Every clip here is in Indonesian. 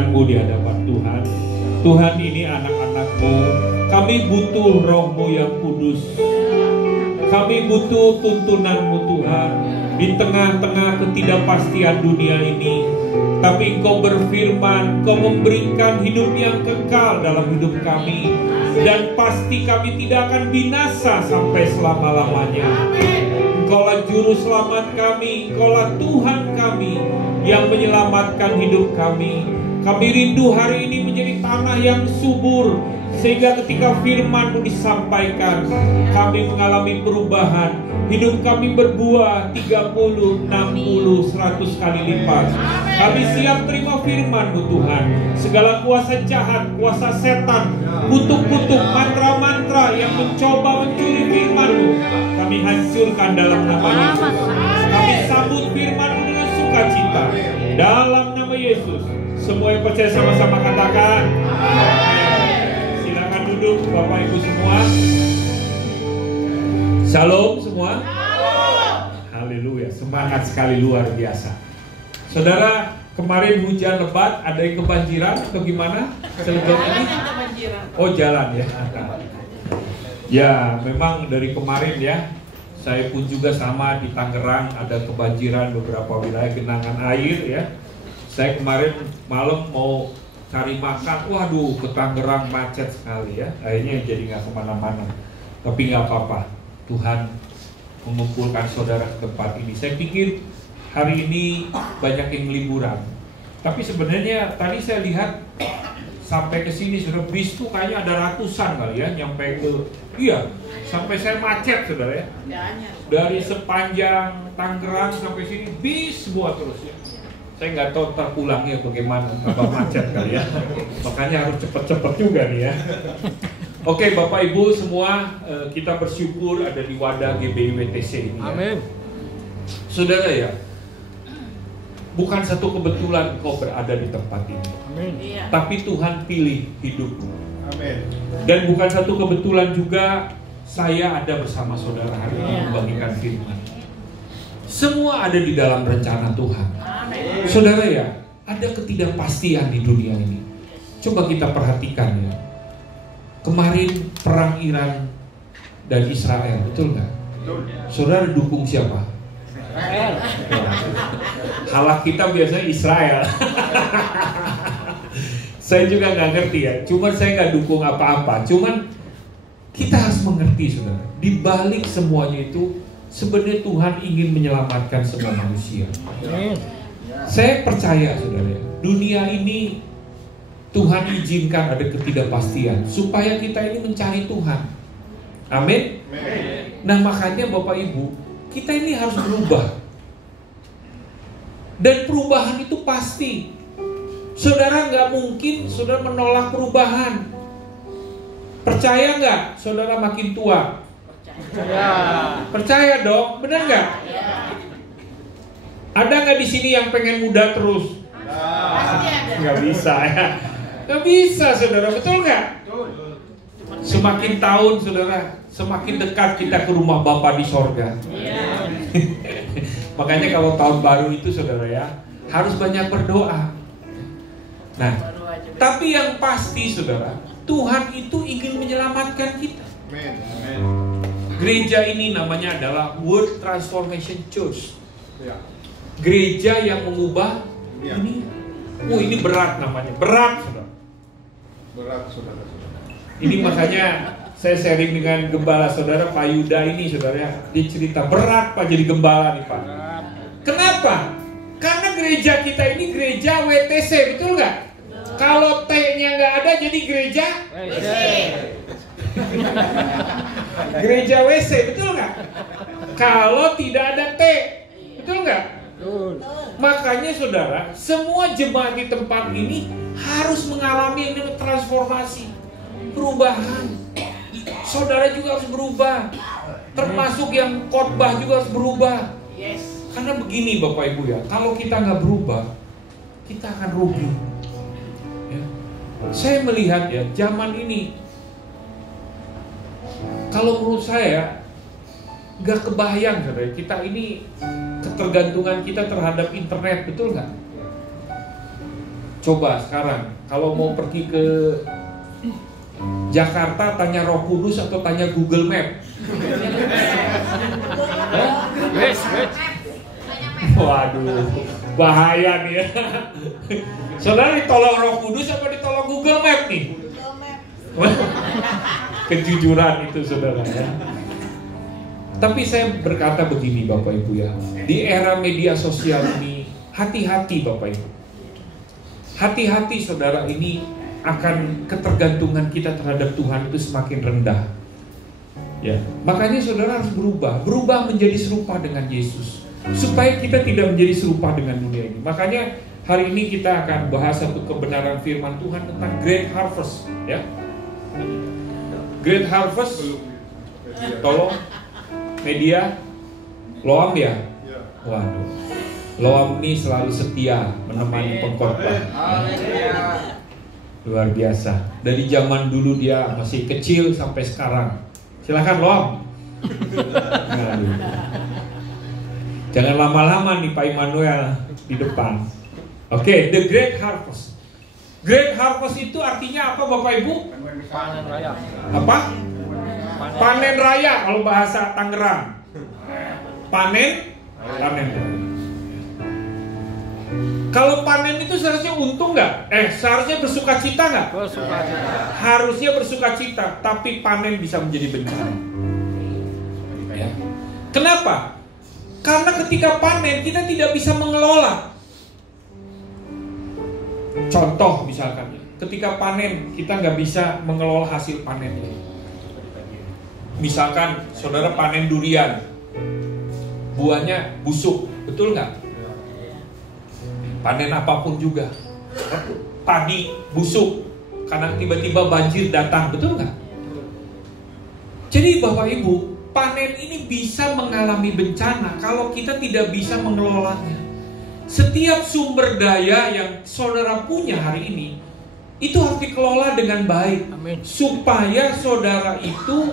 tanganmu di hadapan Tuhan. Tuhan, ini anak-anak-Mu. Kami butuh Roh-Mu yang kudus. Kami butuh tuntunan-Mu Tuhan. Di tengah-tengah ketidakpastian dunia ini, tapi Engkau berfirman, Engkau memberikan hidup yang kekal dalam hidup kami. Dan pasti kami tidak akan binasa sampai selama-lamanya. Engkaulah juru selamat kami, Engkaulah Tuhan kami yang menyelamatkan hidup kami. Kami rindu hari ini menjadi tanah yang subur, sehingga ketika firman-Mu disampaikan, kami mengalami perubahan. Hidup kami berbuah 30, 60, 100 kali lipat. Kami siap terima firman-Mu Tuhan. Segala kuasa jahat, kuasa setan, kutuk-kutuk, mantra-mantra yang mencoba mencuri firman-Mu, kami hancurkan dalam nama Yesus. Kami sambut firman-Mu dengan sukacita dalam nama Yesus. Semua yang percaya sama-sama katakan silakan duduk Bapak Ibu semua. Shalom semua. Haleluya, semangat sekali, luar biasa. Saudara, kemarin hujan lebat, ada yang kebanjiran atau gimana? Oh, jalan ya. Ya, memang dari kemarin ya, saya pun juga sama di Tangerang ada kebanjiran beberapa wilayah, genangan air ya. Saya kemarin malam mau cari makan, waduh ke Tangerang macet sekali ya. Akhirnya jadi nggak kemana-mana. Tapi nggak apa-apa, Tuhan mengumpulkan saudara ke tempat ini. Saya pikir hari ini banyak yang liburan, tapi sebenarnya tadi saya lihat sampai ke sini sudah bis tuh kayaknya ada ratusan kali ya, nyampe ke sampai saya macet saudara ya. Dari sepanjang Tangerang sampai sini bis semua terus ya. Saya nggak tahu ntar pulangnya bagaimana, tambah macet kali ya. Makanya harus cepet-cepet juga nih ya. Oke, Bapak Ibu semua, kita bersyukur ada di wadah GBI WTC ini. Amin. Ya. Saudara ya, bukan satu kebetulan kau berada di tempat ini. Amin. Tapi Tuhan pilih hidupmu. Amin. Dan bukan satu kebetulan juga saya ada bersama saudara hari ini membagikan firman. Semua ada di dalam rencana Tuhan. Amin. Saudara ya, ada ketidakpastian di dunia ini. Coba kita perhatikan ya. Kemarin perang Iran dan Israel, betul nggak? Saudara dukung siapa? Israel. Halak kita biasanya Israel. Saya juga nggak ngerti ya. Cuman saya nggak dukung apa-apa. Cuman kita harus mengerti saudara. Di balik semuanya itu sebenarnya Tuhan ingin menyelamatkan semua manusia. Saya percaya saudara, dunia ini Tuhan izinkan ada ketidakpastian supaya kita ini mencari Tuhan. Amin. Nah makanya Bapak Ibu, kita ini harus berubah. Dan perubahan itu pasti. Saudara nggak mungkin saudara menolak perubahan. Percaya nggak saudara makin tua? Percaya. Percaya dong, benar nggak? Ada nggak di sini yang pengen muda terus? Nggak bisa ya. Gak bisa saudara, betul gak? Semakin tahun saudara, semakin dekat kita ke rumah Bapa di sorga. Makanya kalau tahun baru itu saudara ya, harus banyak berdoa. Nah, tapi yang pasti saudara, Tuhan itu ingin menyelamatkan kita. Gereja ini namanya adalah World Transformation Church. Gereja yang mengubah ini. Ini berat namanya, berat saudara. Berat saudara-saudara. Ini makanya saya sharing dengan gembala saudara Pak Yuda ini saudara. Dia cerita berat Pak jadi gembala nih Pak. Kenapa? Karena gereja kita ini gereja WTC, betul nggak? Kalau T-nya nggak ada jadi gereja WC. Gereja WC, betul nggak? Kalau tidak ada T, betul nggak? Makanya saudara, semua jemaat di tempat ini harus mengalami yang namanya transformasi, perubahan. Saudara juga harus berubah, termasuk yang khotbah juga harus berubah. Karena begini Bapak Ibu ya, kalau kita nggak berubah, kita akan rugi. Ya. Saya melihat ya, zaman ini, kalau menurut saya nggak kebayang saudara, kita ini ketergantungan kita terhadap internet, betul nggak? Coba sekarang kalau mau pergi ke Jakarta, tanya Roh Kudus atau tanya Google Map? Waduh, bahaya nih ya. Saudara ditolong Roh Kudus apa ditolong Google Map nih? Kejujuran itu saudara ya. Tapi saya berkata begini Bapak Ibu ya, di era media sosial ini hati-hati Bapak Ibu. Hati-hati saudara, ini akan ketergantungan kita terhadap Tuhan itu semakin rendah. Ya, makanya saudara harus berubah menjadi serupa dengan Yesus, supaya kita tidak menjadi serupa dengan dunia ini. Makanya hari ini kita akan bahas satu kebenaran firman Tuhan tentang Great Harvest, ya. Great Harvest, tolong media, Loam ya. Waduh, Loam ini selalu setia menemani pengkhotbah. Luar biasa. Dari zaman dulu dia masih kecil sampai sekarang. Silakan Loam. Jangan lama-lama nih Pak Immanuel di depan. Oke, The Great Harvest. Great Harvest itu artinya apa Bapak Ibu? Panen raya. Apa? Panen raya kalau bahasa Tangerang. Panen raya. Kalau panen itu seharusnya untung nggak? Seharusnya bersukacita nggak? Bersukacita. Harusnya bersukacita, tapi panen bisa menjadi bencana. Ya. Kenapa? Karena ketika panen kita tidak bisa mengelola. Contoh misalkan, ketika panen kita nggak bisa mengelola hasil panennya. Misalkan saudara panen durian, buahnya busuk, betul nggak? Panen apapun juga, padi busuk karena tiba-tiba banjir datang, betul nggak? Jadi Bapak Ibu, panen ini bisa mengalami bencana kalau kita tidak bisa mengelolanya. Setiap sumber daya yang saudara punya hari ini itu harus dikelola dengan baik. Amin. Supaya saudara itu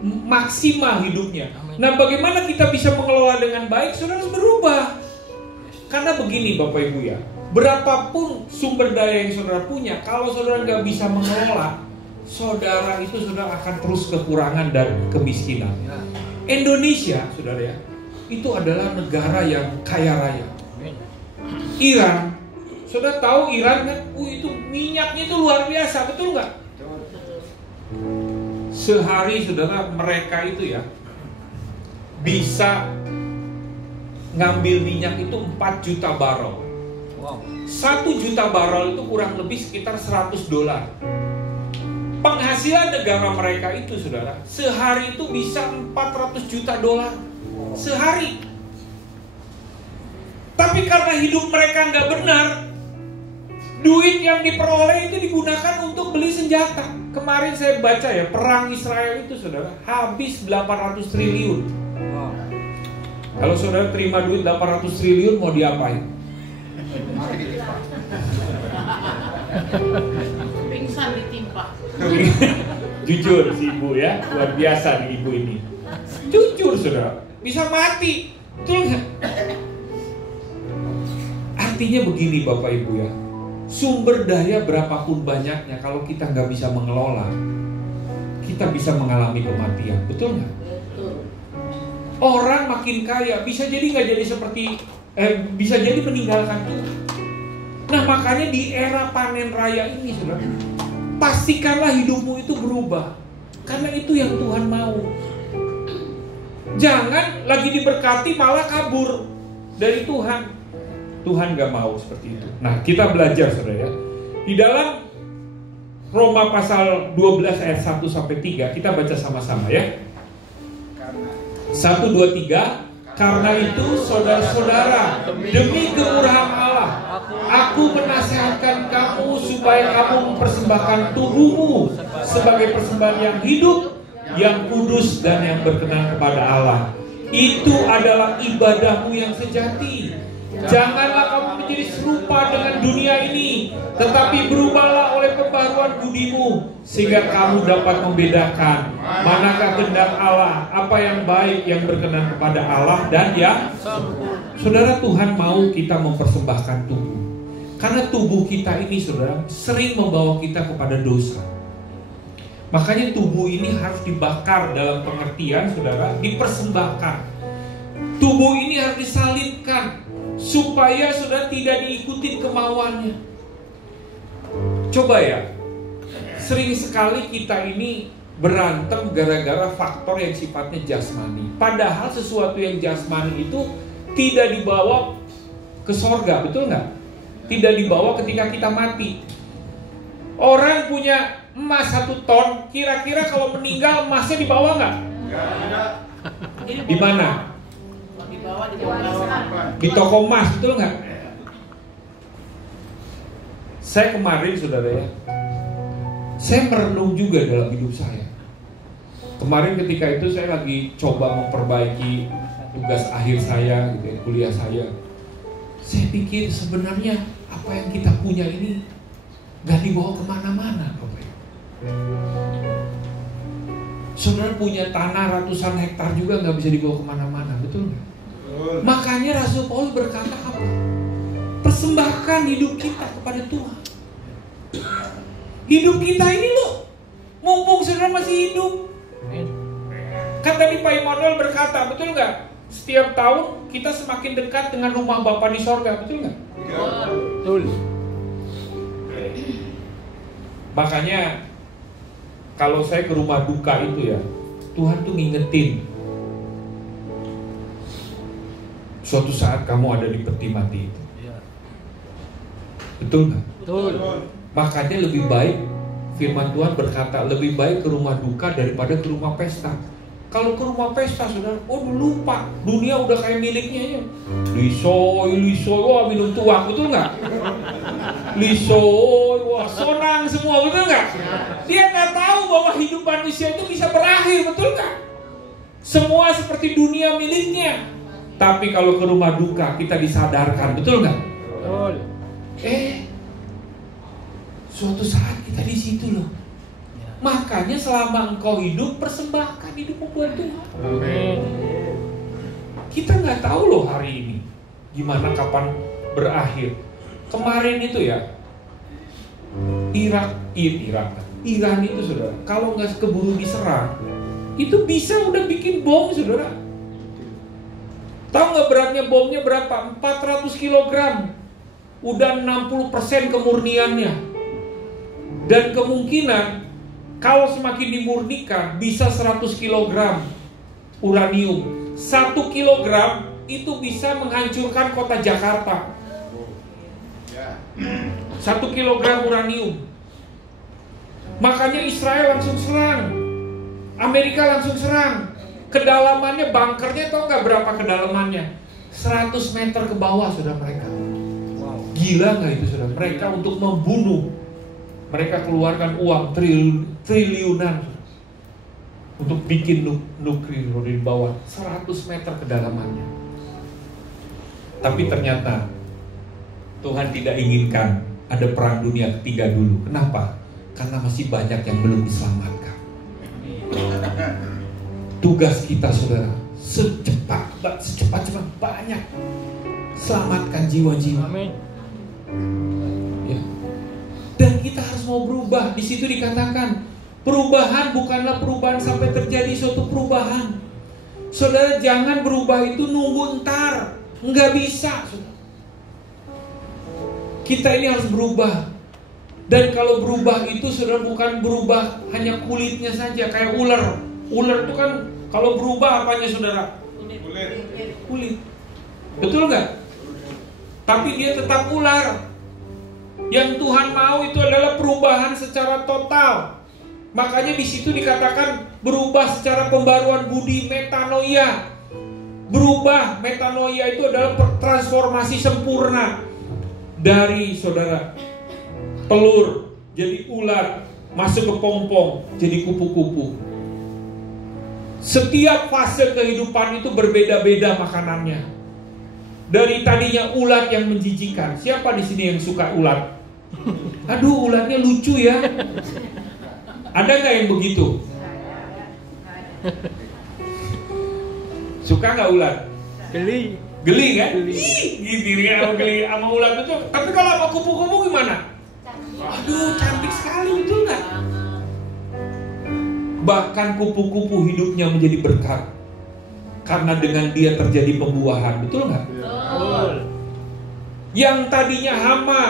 maksimal hidupnya. Amin. Nah, bagaimana kita bisa mengelola dengan baik? Saudara harus berubah. Karena begini Bapak Ibu ya, berapapun sumber daya yang saudara punya, kalau saudara nggak bisa mengelola, saudara itu saudara akan terus kekurangan dan kemiskinan. Indonesia, saudara ya, itu adalah negara yang kaya raya. Iran, saudara tahu Iran kan, itu minyaknya itu luar biasa, betul nggak? Sehari saudara mereka itu ya bisa ngambil minyak itu 4 juta barrel. Wow. 1 juta barrel itu kurang lebih sekitar $100. Penghasilan negara mereka itu saudara, sehari itu bisa $400 juta sehari. Tapi karena hidup mereka nggak benar, duit yang diperoleh itu digunakan untuk beli senjata. Kemarin saya baca ya, perang Israel itu saudara habis 800 triliun. Wow. Kalau saudara terima duit 800 triliun mau diapain? Pingsan ditimpa. Jujur si ibu ya, luar biasa nih ibu ini. Jujur saudara, bisa mati. Betul nggak? Artinya begini Bapak Ibu ya, sumber daya berapapun banyaknya, kalau kita nggak bisa mengelola, kita bisa mengalami kematian. Betul nggak? Orang makin kaya bisa jadi nggak jadi seperti bisa jadi meninggalkan Tuhan. Nah makanya di era panen raya ini saudara, pastikanlah hidupmu itu berubah, karena itu yang Tuhan mau. Jangan lagi diberkati malah kabur dari Tuhan. Tuhan nggak mau seperti itu. Nah kita belajar saudara ya, di dalam Roma pasal 12 ayat 1 sampai 3 kita baca sama-sama ya. 1, 2, 3. Karena itu saudara-saudara, demi kemurahan Allah, aku menasihatkan kamu supaya kamu mempersembahkan tubuhmu sebagai persembahan yang hidup, yang kudus dan yang berkenan kepada Allah. Itu adalah ibadahmu yang sejati. Janganlah kamu menjadi serupa dengan dunia ini, tetapi berubahlah oleh pembaharuan budimu, sehingga kamu dapat membedakan manakah kehendak Allah, apa yang baik, yang berkenan kepada Allah dan yang saudara. Tuhan mau kita mempersembahkan tubuh. Karena tubuh kita ini, saudara, sering membawa kita kepada dosa. Makanya tubuh ini harus dibakar, dalam pengertian, saudara, dipersembahkan. Tubuh ini harus disalibkan supaya saudara tidak diikuti kemauannya. Coba ya, sering sekali kita ini berantem gara-gara faktor yang sifatnya jasmani. Padahal sesuatu yang jasmani itu tidak dibawa ke sorga, betul nggak? Tidak dibawa ketika kita mati. Orang punya emas 1 ton, kira-kira kalau meninggal emasnya dibawa nggak? Di mana? Dibawa di bawah. Di toko emas, betul nggak? Saya kemarin, saudara ya, saya merenung juga dalam hidup saya. Kemarin ketika itu saya lagi coba memperbaiki tugas akhir saya, gitu ya, kuliah saya. Saya pikir sebenarnya apa yang kita punya ini gak dibawa kemana-mana, Bapak. Saudara punya tanah ratusan hektar juga gak bisa dibawa kemana-mana, betul gak? Makanya Rasul Paulus berkata apa? Persembahkan hidup kita kepada Tuhan. Hidup kita ini loh, mumpung saudara masih hidup. Kan tadi Pak Immanuel berkata, betul gak? Setiap tahun kita semakin dekat dengan rumah Bapa di sorga, betul gak? Betul. Makanya kalau saya ke rumah duka itu ya, Tuhan tuh ngingetin, suatu saat kamu ada di peti mati itu. Betul gak? Betul. Makanya lebih baik, firman Tuhan berkata, lebih baik ke rumah duka daripada ke rumah pesta. Kalau ke rumah pesta, saudara, lupa, dunia udah kayak miliknya ya. Lisoy, wah minum tuak, betul nggak? Lisoy, wah sonang semua, betul nggak? Dia nggak tahu bahwa hidup manusia itu bisa berakhir, betul nggak? Semua seperti dunia miliknya. Tapi kalau ke rumah duka kita disadarkan, betul nggak? Betul. Suatu saat kita di situ loh. Makanya selama engkau hidup, persembahkan hidupmu buat Tuhan. Amin. Kita nggak tahu loh hari ini gimana, kapan berakhir. Kemarin itu ya, Iran itu saudara, kalau nggak keburu diserang, itu bisa udah bikin bom, saudara. Tahu nggak beratnya bomnya berapa? 400 kg. Udah 60% kemurniannya. Dan kemungkinan kalau semakin dimurnikan bisa 100 kg uranium. 1 kg itu bisa menghancurkan kota Jakarta. 1 kg uranium. Makanya Israel langsung serang, Amerika langsung serang. Kedalamannya, bunkernya tahu nggak berapa kedalamannya? 100 meter ke bawah sudah mereka. Gila nggak itu sudah? Mereka untuk membunuh, mereka keluarkan uang triliunan untuk bikin nuklir di bawah 100 meter kedalamannya. Tapi ternyata Tuhan tidak inginkan ada perang dunia ketiga dulu. Kenapa? Karena masih banyak yang belum diselamatkan. Tugas kita, saudara, secepat banyak selamatkan jiwa-jiwa. Amin. Ya. Dan kita harus mau berubah. Di situ dikatakan perubahan bukanlah perubahan sampai terjadi suatu perubahan. Saudara, jangan berubah itu nunggu ntar, nggak bisa. Saudara. Kita ini harus berubah. Dan kalau berubah itu, saudara, bukan berubah hanya kulitnya saja kayak ular. Ular itu kan kalau berubah apanya, saudara? Kulit. Betul nggak? Tapi dia tetap ular. Yang Tuhan mau itu adalah perubahan secara total. Makanya di situ dikatakan berubah secara pembaruan budi, metanoia. Berubah, metanoia itu adalah transformasi sempurna dari, saudara, telur jadi ular, masuk ke pompong jadi kupu-kupu. Setiap fase kehidupan itu berbeda-beda makanannya. Dari tadinya ulat yang menjijikan. Siapa di sini yang suka ulat? Aduh, ulatnya lucu ya. Ada nggak yang begitu? Suka nggak ulat? Geli. Geli kan? Ih, gitu ya, sama geli sama ulat itu. Tapi kalau sama kupu-kupu gimana? Aduh, cantik sekali, betul nggak? Bahkan kupu-kupu hidupnya menjadi berkat karena dengan dia terjadi pembuahan, betul nggak? Betul. Yang tadinya hama,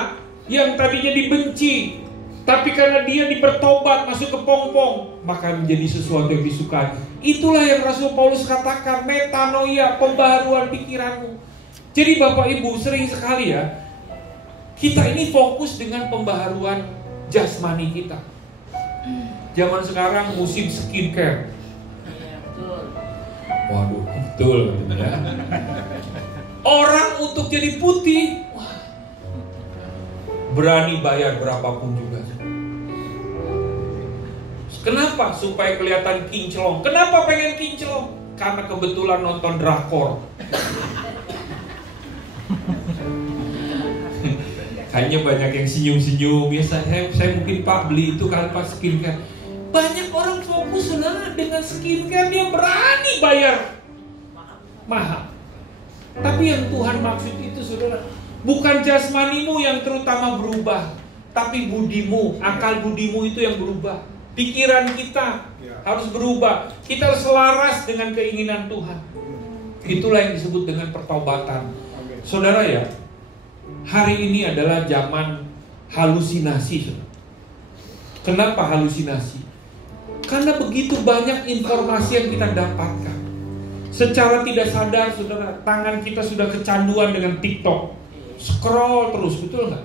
yang tadinya dibenci, tapi karena dia bertobat masuk ke pongpong, maka menjadi sesuatu yang disukai. Itulah yang Rasul Paulus katakan, metanoia, pembaharuan pikiranmu. Jadi Bapak Ibu, sering sekali ya, kita ini fokus dengan pembaharuan jasmani kita. Zaman sekarang musim skincare. Waduh, betul ya. Orang untuk jadi putih, berani bayar berapapun juga. Kenapa? Supaya kelihatan kinclong. Kenapa pengen kinclong? Karena kebetulan nonton drakor. Kayaknya banyak yang senyum-senyum. Ya saya mungkin Pak beli itu kali Pak skincare. Banyak orang fokus saudara dengan skincare, dia berani bayar mahal. Tapi yang Tuhan maksud itu saudara, bukan jasmanimu yang terutama berubah, tapi budimu, akal budimu itu yang berubah. Pikiran kita harus berubah. Kita harus selaras dengan keinginan Tuhan. Itulah yang disebut dengan pertobatan. Saudara ya, hari ini adalah zaman halusinasi. Kenapa halusinasi? Karena begitu banyak informasi yang kita dapatkan. Secara tidak sadar, saudara, tangan kita sudah kecanduan dengan TikTok. Scroll terus, betul nggak?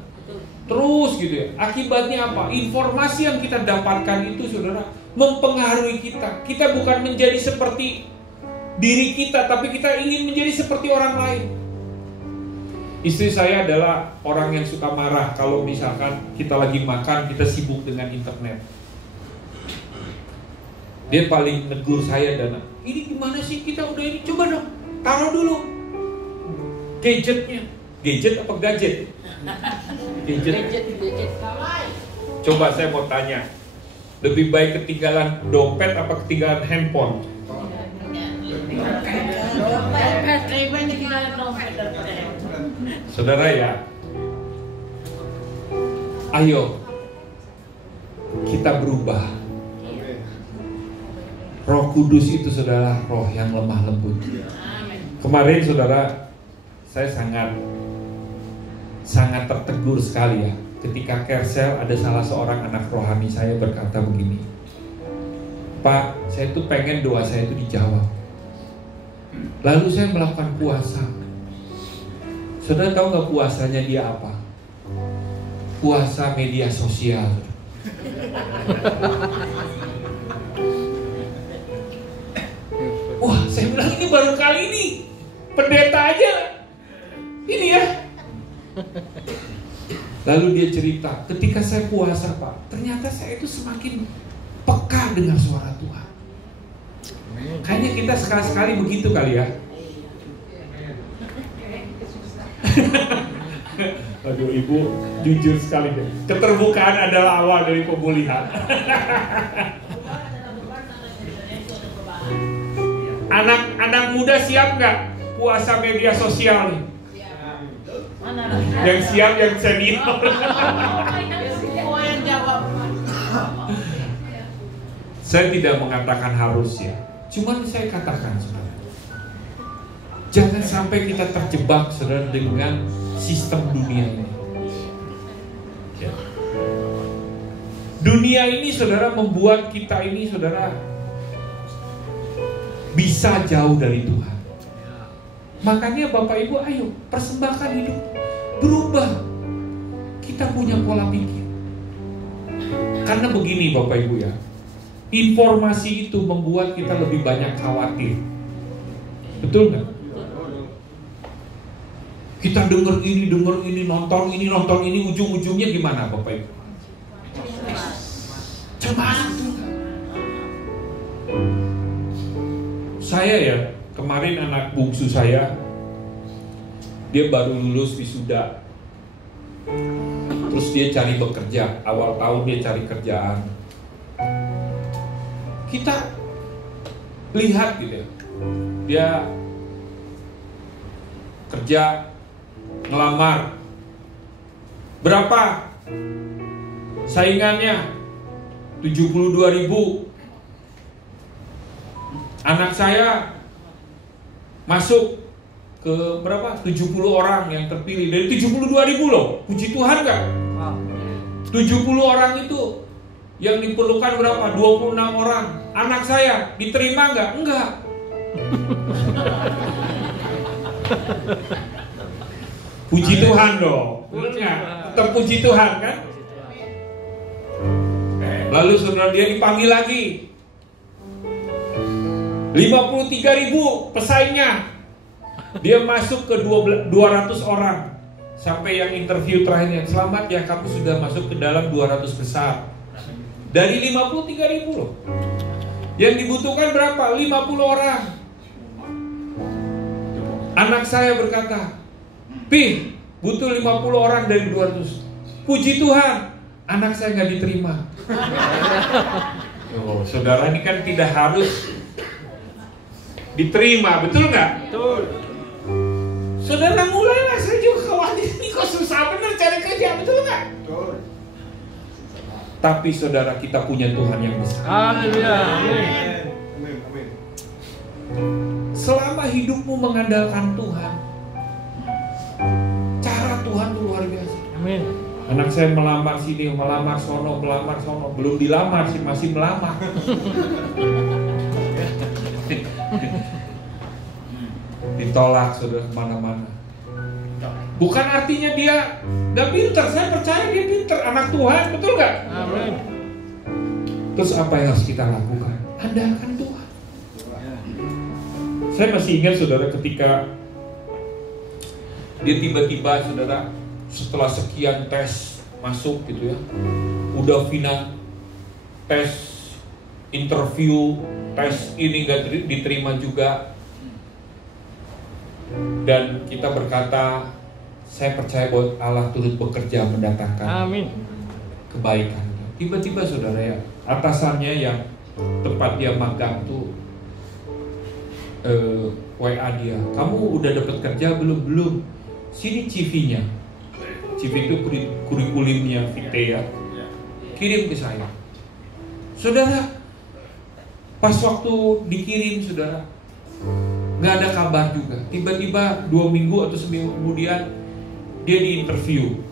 Terus gitu ya. Akibatnya apa? Informasi yang kita dapatkan itu, saudara, mempengaruhi kita. Kita bukan menjadi seperti diri kita, tapi kita ingin menjadi seperti orang lain. Istri saya adalah orang yang suka marah kalau misalkan kita lagi makan, kita sibuk dengan internet. Dia paling negur saya, Dana, ini gimana sih kita udah ini, coba dong taruh dulu gadgetnya. Gadget apa gadget? Gadget. Coba saya mau tanya, lebih baik ketinggalan dompet apa ketinggalan handphone? Saudara ya, ayo kita berubah. Roh Kudus itu saudara, roh yang lemah lembut. Kemarin saudara, saya sangat tertegur sekali ya, ketika Kersel ada salah seorang anak rohani saya berkata begini, Pak, saya tuh pengen doa saya itu dijawab. Lalu saya melakukan puasa. Saudara tahu nggak puasanya dia apa? Puasa media sosial. Wah, saya bilang ini baru kali ini pendeta aja ini ya. Lalu dia cerita, ketika saya puasa Pak, ternyata saya itu semakin peka dengan suara Tuhan. Kayaknya kita sekali-sekali begitu kali ya. Aduh, Ibu jujur sekali deh. Keterbukaan adalah awal dari pemulihan. Anak muda siap nggak puasa media sosial nih? Yang siap, yang senior. Saya tidak mengatakan harus ya, cuman saya katakan saudara, jangan sampai kita terjebak saudara dengan sistem dunia ini. Ya. Dunia ini saudara membuat kita ini saudara bisa jauh dari Tuhan. Makanya Bapak Ibu ayo persembahkan hidup, berubah. Kita punya pola pikir. Karena begini Bapak Ibu ya, informasi itu membuat kita lebih banyak khawatir. Betul nggak? Kita dengar ini, nonton ini, ujung-ujungnya gimana Bapak Ibu? Cemas. Saya ya, kemarin anak bungsu saya, dia baru lulus wisuda. Terus dia cari bekerja, awal tahun dia cari kerjaan. Kita lihat gitu ya, dia kerja, ngelamar. Berapa saingannya? 72.000. Anak saya masuk ke berapa? 70 orang yang terpilih dari 72.000 loh. Puji Tuhan gak? 70 orang itu yang diperlukan berapa? 26 orang. Anak saya diterima gak? Enggak. Puji Tuhan dong. Enggak? Tetap puji Tuhan kan? Lalu saudara dia dipanggil lagi. 53.000 pesaingnya. Dia masuk ke 200 orang. Sampai yang interview terakhirnya, selamat ya, kamu sudah masuk ke dalam 200 besar. Dari 53.000 loh. Yang dibutuhkan berapa? 50 orang. Anak saya berkata, Pi, butuh 50 orang dari 200. Puji Tuhan, anak saya nggak diterima. Oh, saudara, ini kan tidak harus diterima, betul nggak? Betul. Saudara, mulailah, saya juga khawatir ini kok susah bener cari kerja, betul nggak? Betul. Tapi saudara, kita punya Tuhan yang besar. Haleluya. Amin. Amin. Selama hidupmu mengandalkan Tuhan, cara Tuhan itu luar biasa. Amin. Anak saya melamar sini, melamar sono, belum dilamar sih, masih melamar. Ditolak sudah kemana-mana. Bukan artinya dia gak pinter, saya percaya dia pinter, anak Tuhan, betul gak? Amin. Terus apa yang harus kita lakukan? Andalkan Tuhan. Saya masih ingat saudara ketika dia tiba-tiba saudara setelah sekian tes masuk gitu ya, udah final tes, interview, tes ini gak diterima juga. Dan kita berkata, saya percaya bahwa Allah turut bekerja mendatangkan Amin. kebaikan. Tiba-tiba saudara ya, atasannya yang tempat dia magang tuh WA dia, kamu udah dapat kerja belum? Sini CV-nya. CV itu kurikulumnya VT ya. Kirim ke saya. Saudara, pas waktu dikirim saudara, nggak ada kabar juga. Tiba-tiba 2 minggu atau seminggu kemudian dia diinterview.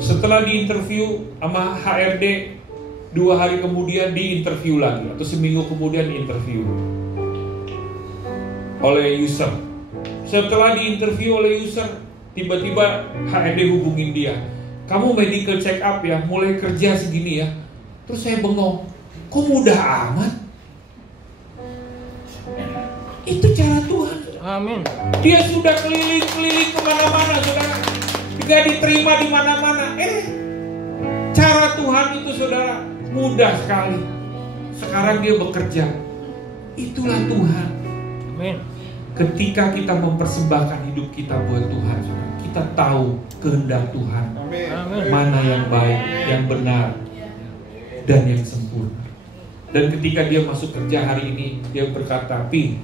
Setelah diinterview sama HRD, 2 hari kemudian diinterview lagi, atau seminggu kemudian diinterview oleh user. Setelah diinterview oleh user, tiba-tiba HRD hubungin dia, kamu medical check up ya, mulai kerja segini ya. Terus saya bengong, kok mudah amat? Itu cara Tuhan. Amin. Dia sudah keliling-keliling kemana-mana, saudara. Tidak diterima di mana-mana. Cara Tuhan itu saudara mudah sekali. Sekarang dia bekerja. Itulah Tuhan. Amin. Ketika kita mempersembahkan hidup kita buat Tuhan, saudara, kita tahu kehendak Tuhan. Amin. Amin. Mana yang baik, yang benar, dan yang sempurna. Dan ketika dia masuk kerja hari ini, dia berkata, Pi,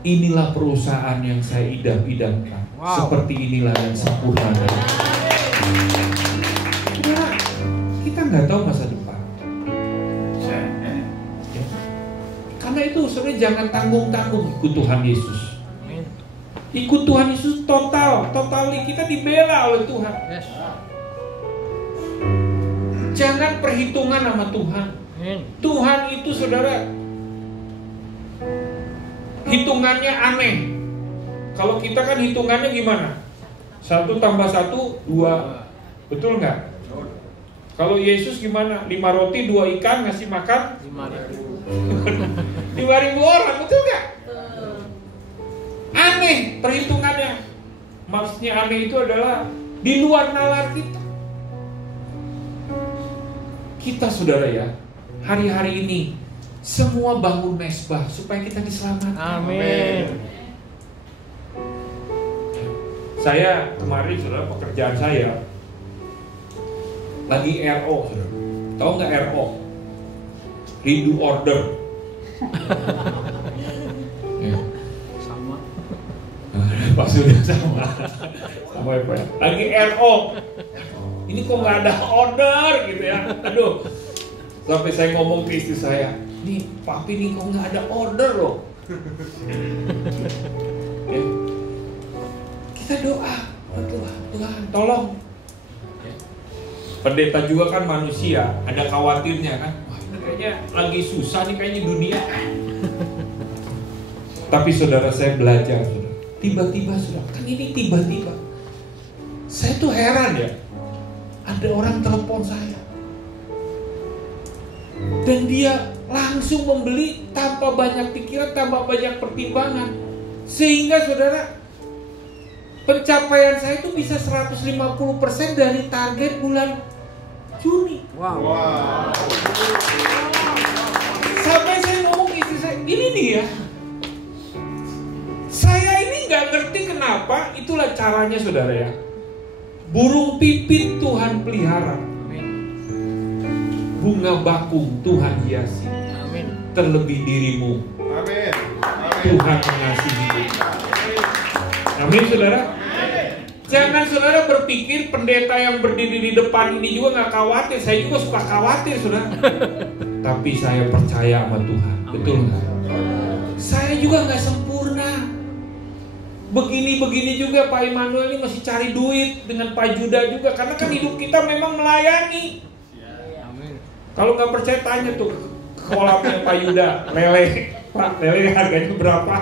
inilah perusahaan yang saya idam-idamkan. Wow. Seperti inilah yang sempurna. Saudara, kita nggak tahu masa depan. Ya. Karena itu sebenarnya jangan tanggung-tanggung ikut Tuhan Yesus. Amin. Ikut Tuhan Yesus totally kita dibela oleh Tuhan. Yes. Jangan perhitungan sama Tuhan. Amin. Tuhan itu saudara, hitungannya aneh. Kalau kita kan hitungannya gimana? 1 tambah 1, 2. Betul nggak? Kalau Yesus gimana? 5 roti, 2 ikan ngasih makan 5.000 orang, betul nggak? Aneh perhitungannya. Maksudnya aneh itu adalah di luar nalar kita. Kita saudara ya, hari-hari ini semua bangun mesbah supaya kita diselamatkan. Amin. Saya kemarin saudara, pekerjaan saya lagi RO, saudara. Tahu nggak RO? Redo order. Ya. Sama. sudah sama apa ya? Lagi RO. Ini kok nggak ada order gitu ya. Aduh. Sampai saya ngomong ke istri saya, nih papi nih kok nggak ada order loh. Ya. Kita doa, Tuhan tolong. Ya. Pendeta juga kan manusia, ada khawatirnya kan. Wah, ini kayaknya lagi susah nih kayaknya dunia. Tapi saudara saya belajar, saudara. Tiba-tiba saudara, kan ini tiba-tiba. Saya tuh heran ya. Ada orang telepon saya. Dan dia langsung membeli tanpa banyak pikiran, tanpa banyak pertimbangan. Sehingga saudara, pencapaian saya itu bisa 150% dari target bulan Juni. Wow. Sampai saya ngomong ke istri saya, ini dia. Saya ini gak ngerti kenapa, itulah caranya saudara ya. Burung pipit Tuhan pelihara. Bunga bakung Tuhan hiasi. Amin. Terlebih dirimu. Amin. Tuhan mengasihi. Amin saudara. Jangan saudara berpikir pendeta yang berdiri di depan ini juga gak khawatir. Saya juga suka khawatir saudara. Tapi saya percaya sama Tuhan. Betul gak? Saya juga gak sempurna. Begini-begini juga Pak Immanuel ini masih cari duit dengan Pak Juda juga. Karena kan hidup kita memang melayani. Kalau nggak percaya tanya tuh kolamnya Pak Yuda, lele, Pak lele harganya berapa?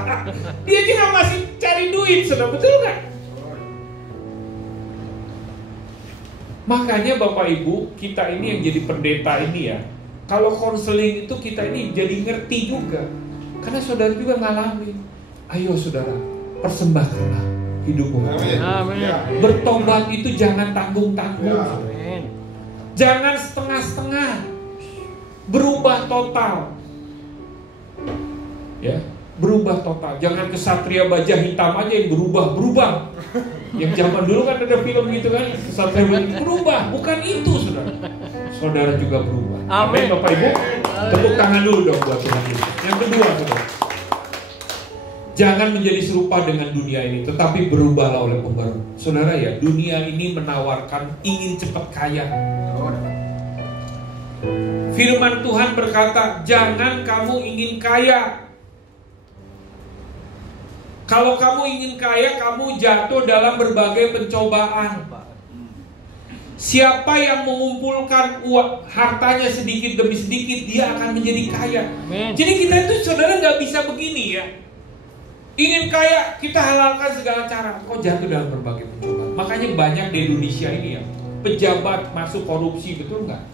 Dia juga masih cari duit, sudah betul nggak? Makanya Bapak Ibu, kita ini yang jadi pendeta ini ya, kalau konseling itu kita ini jadi ngerti juga, karena saudara juga ngalamin. Ayo saudara, persembahkanlah hidupmu. Amin. Bertobat itu jangan tanggung-tanggung. Amin. Jangan setengah-setengah. Berubah total. Ya, berubah total. Jangan kesatria baja hitam aja yang berubah. Yang zaman dulu kan ada film gitu kan, kesatria baja berubah, bukan itu saudara. Saudara juga berubah. Amin Bapak Ibu. Tepuk tangan dulu dong buat Tuhan Yesus. Yang kedua saudara, jangan menjadi serupa dengan dunia ini, tetapi berubahlah oleh pembaruan. Saudara ya, dunia ini menawarkan ingin cepat kaya. Firman Tuhan berkata, jangan kamu ingin kaya. Kalau kamu ingin kaya, kamu jatuh dalam berbagai pencobaan. Siapa yang mengumpulkan hartanya sedikit demi sedikit, dia akan menjadi kaya. Amin. Jadi kita itu saudara gak bisa begini ya. Ingin kaya, kita halalkan segala cara. Kok jatuh dalam berbagai pencobaan. Makanya banyak di Indonesia ini ya, pejabat masuk korupsi, betul nggak?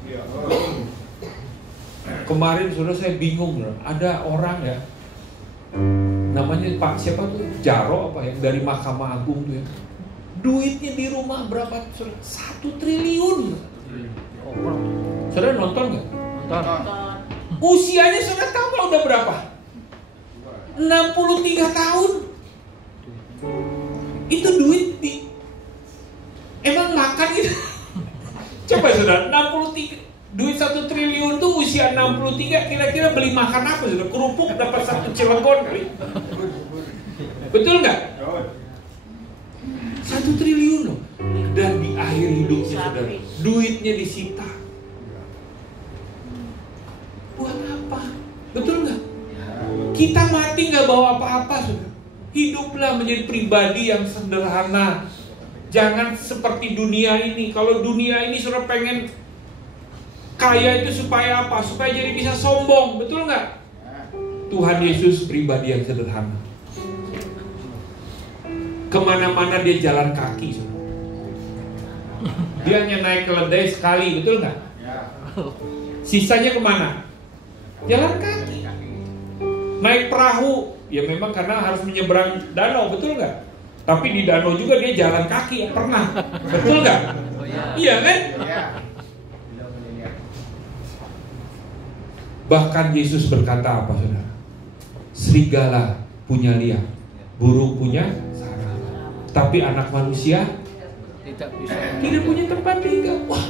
Kemarin saudara saya bingung loh, ada orang ya, namanya Pak siapa tuh, Jaro apa yang dari Mahkamah Agung tuh ya, duitnya di rumah berapa? 1 triliun. Saudara nonton nggak? Nonton. Usianya saudara tahu nggak udah berapa? 63 tahun. Itu duit di emang makan gitu. Coba saudara, 63 duit 1 triliun tuh usia 63, kira-kira beli makan apa saudara? Kerupuk dapat 1 Cilegon kali. Betul nggak? 1 triliun loh. Dan di akhir hidupnya saudara, duitnya disita. Buat apa? Betul nggak? Kita mati nggak bawa apa-apa saudara. Hiduplah menjadi pribadi yang sederhana. Jangan seperti dunia ini. Kalau dunia ini saudara pengen kaya itu supaya apa? Supaya jadi bisa sombong, betul nggak? Tuhan Yesus pribadi yang sederhana. Kemana-mana dia jalan kaki, saudara. Dia hanya naik keledai sekali, betul nggak? Sisanya kemana? Jalan kaki. Naik perahu, ya memang karena harus menyeberang danau, betul nggak? Tapi di danau juga dia jalan kaki, pernah, betul nggak? Iya kan? Bahkan Yesus berkata apa saudara? Serigala punya liang, burung punya sarang, tapi anak manusia tidak punya tempat tinggal. Wah,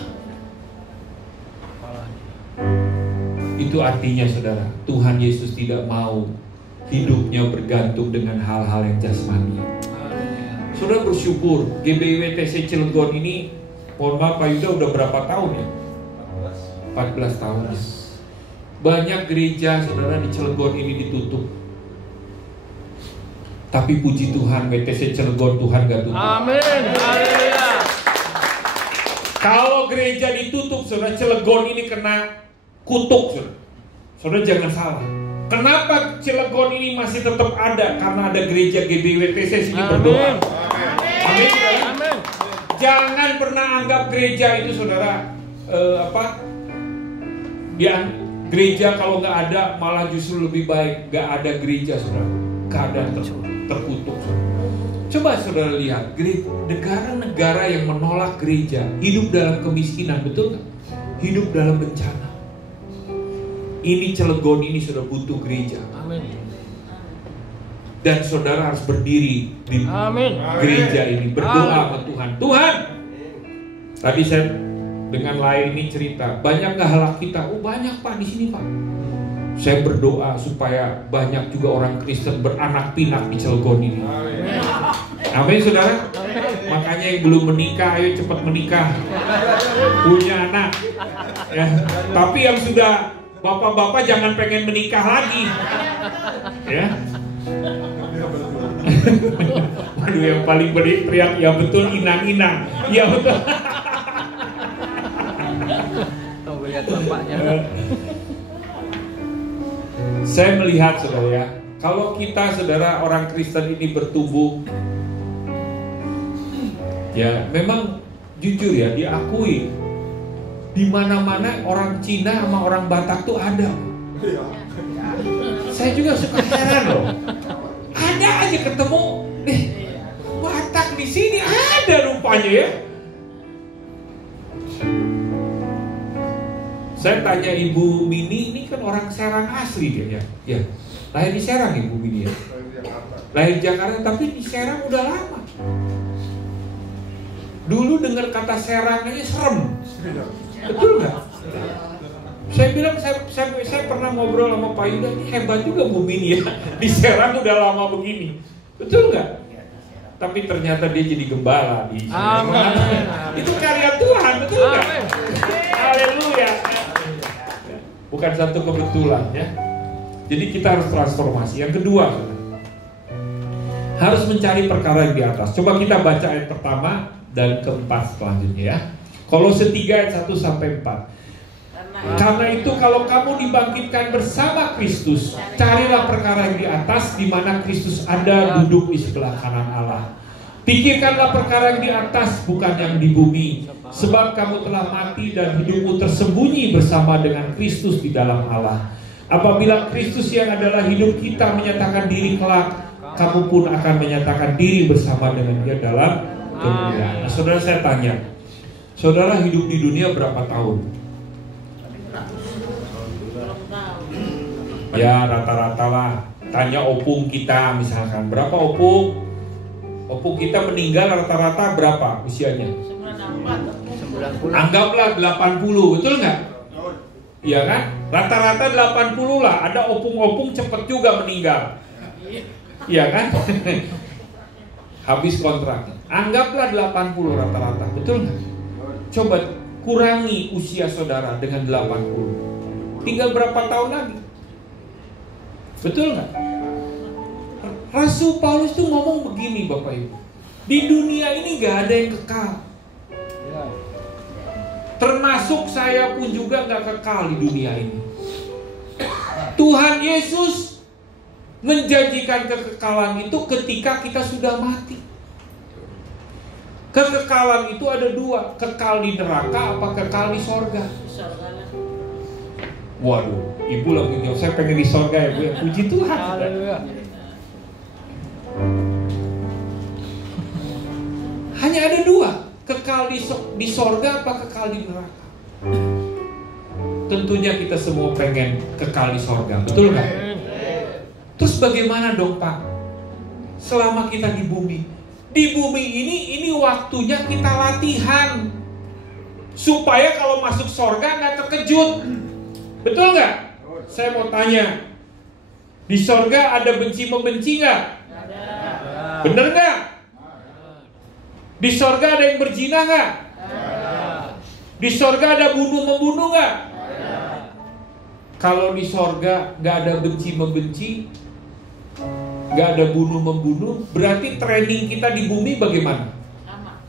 itu artinya saudara, Tuhan Yesus tidak mau hidupnya bergantung dengan hal-hal yang jasmani. Saudara bersyukur GBIWTC Cilegon ini, mohon maaf Pak Yuda, udah berapa tahun ya? 14 tahun ya. Banyak gereja saudara di Cilegon ini ditutup. Tapi puji Tuhan, WTC Cilegon Tuhan gak tutup. Amin. Haleluya. Kalau gereja ditutup, saudara, Cilegon ini kena kutuk, saudara. Saudara jangan salah. Kenapa Cilegon ini masih tetap ada? Karena ada gereja GBIWTC sini berdoa. Amin, saudara. Amin. Jangan pernah anggap gereja itu, saudara, gereja kalau nggak ada malah justru lebih baik. Nggak ada gereja, saudara. Keadaan terkutuk, saudara. Coba saudara lihat negara-negara yang menolak gereja, hidup dalam kemiskinan, betul nggak? Hidup dalam bencana. Ini Cilegon ini sudah butuh gereja. Amin. Dan saudara harus berdiri di Amin. gereja ini, berdoa sama Tuhan. Tuhan, tadi saya dengan lain ini cerita, banyak nggak halak kita? Oh banyak Pak di sini Pak. Saya berdoa supaya banyak juga orang Kristen beranak pinak di Cilegon ini. Amin saudara. Makanya yang belum menikah, ayo cepat menikah, punya anak. Ya. Tapi yang sudah bapak-bapak jangan pengen menikah lagi. Ya. Waduh, yang paling teriak ya betul, inang-inang. Ya betul. Tunggu lihat bapaknya. Saya melihat saudara ya, kalau kita saudara orang Kristen ini bertumbuh, ya memang jujur ya diakui, di mana-mana orang Cina sama orang Batak tuh ada. Saya juga suka heran loh, ada aja ketemu, Batak di sini ada rupanya ya. Saya tanya Ibu Mini, ini kan orang Serang asli dia ya. Ya, lahir di Serang Ibu Mini ya. Lahir di Jakarta tapi di Serang udah lama. Dulu dengar kata Serang aja serem. Betul nggak? Saya bilang saya pernah ngobrol sama Pak Yuda, ini hebat juga Bu Mini ya. Di Serang udah lama begini. Betul nggak? Tapi ternyata dia jadi gembala di Serang. Amin. Itu karya Tuhan, betul nggak? Haleluya. Bukan satu kebetulan ya. Jadi kita harus transformasi. Yang kedua, harus mencari perkara yang di atas. Coba kita baca ayat pertama dan keempat selanjutnya ya. Kolose 3 ayat 1 sampai 4. Karena itu kalau kamu dibangkitkan bersama Kristus, carilah perkara yang di atas, di mana Kristus ada duduk di sebelah kanan Allah. Pikirkanlah perkara yang di atas, bukan yang di bumi. Sebab kamu telah mati dan hidupmu tersembunyi bersama dengan Kristus di dalam Allah. Apabila Kristus yang adalah hidup kita menyatakan diri kelak, kamu pun akan menyatakan diri bersama dengan Dia dalam kemuliaan. Nah, saudara, saya tanya, saudara hidup di dunia berapa tahun? Ya rata-rata lah. Tanya opung kita misalkan, berapa opung? Opung kita meninggal rata-rata berapa usianya? 94. Anggaplah 80, betul nggak? Iya kan? Rata-rata 80 lah. Ada opung-opung cepet juga meninggal. Iya kan? Habis kontrak. Anggaplah 80 rata-rata, betul nggak? Coba kurangi usia saudara dengan 80. Tinggal berapa tahun lagi? Betul nggak? Rasul Paulus tuh ngomong begini Bapak Ibu. Di dunia ini nggak ada yang kekal. Termasuk saya pun juga nggak kekal di dunia ini. Tuhan Yesus menjanjikan kekekalan itu ketika kita sudah mati. Kekekalan itu ada dua, kekal di neraka apa kekal di sorga. Waduh, Ibu lagi jawab, saya pengen di sorga ya Bu. Puji Tuhan. Haleluya. Hanya ada dua, kekal di sorga apa kekal di neraka. Tentunya kita semua pengen kekal di sorga, betul nggak? Terus bagaimana dong Pak? Selama kita di bumi ini waktunya kita latihan supaya kalau masuk sorga nggak terkejut, betul nggak? Saya mau tanya, di sorga ada benci membenci nggak? Bener nggak? Di sorga ada yang berzina nggak? Di sorga ada bunuh-membunuh nggak? Kalau di sorga nggak ada benci-membenci, nggak ada bunuh-membunuh, berarti training kita di bumi bagaimana? Sama.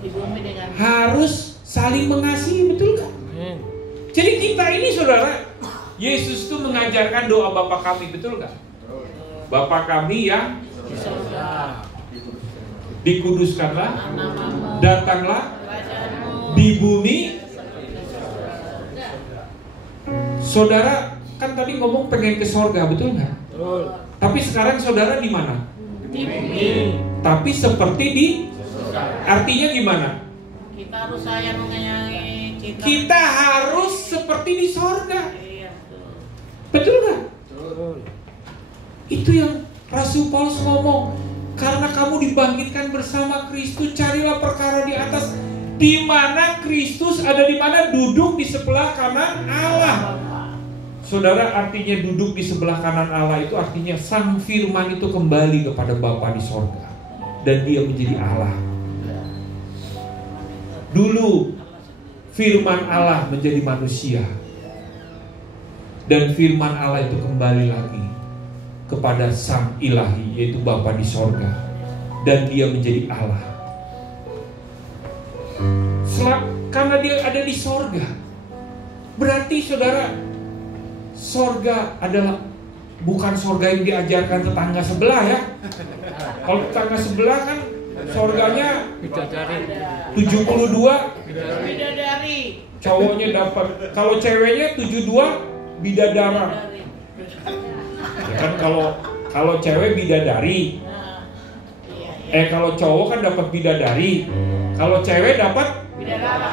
Di bumi dengan Harus saling mengasihi, betul kan? Jadi kita ini saudara, Yesus itu mengajarkan doa Bapa kami, betul nggak? Bapa kami yang di surga. dikuduskanlah, Namamu. datanglah Kerajaanmu. di bumi. Saudara kan tadi ngomong pengen ke sorga, betul nggak? Betul. Tapi sekarang saudara di mana? Di bumi. Tapi seperti di, artinya gimana? Kita harus sayang menyayangi cinta. Kita harus seperti di sorga, Iya, betul. betul nggak? Betul. Itu yang Rasul Paulus ngomong, karena kamu dibangkitkan bersama Kristus, carilah perkara di atas, di mana Kristus ada, di mana duduk di sebelah kanan Allah. Saudara, artinya duduk di sebelah kanan Allah itu artinya Sang Firman itu kembali kepada Bapa di sorga dan dia menjadi Allah. Dulu Firman Allah menjadi manusia dan Firman Allah itu kembali lagi kepada Sang Ilahi, yaitu Bapa di sorga, dan dia menjadi Allah. Karena dia ada di sorga, berarti saudara, sorga adalah bukan sorga yang diajarkan tetangga sebelah ya. Kalau tetangga sebelah kan sorganya Bidadari. 72 Bidadari. cowoknya dapat, kalau ceweknya 72 bidadara. Ya kan kalau cewek bidadari, Nah, iya. kalau cowok kan dapat bidadari, kalau cewek dapat. Bidadara.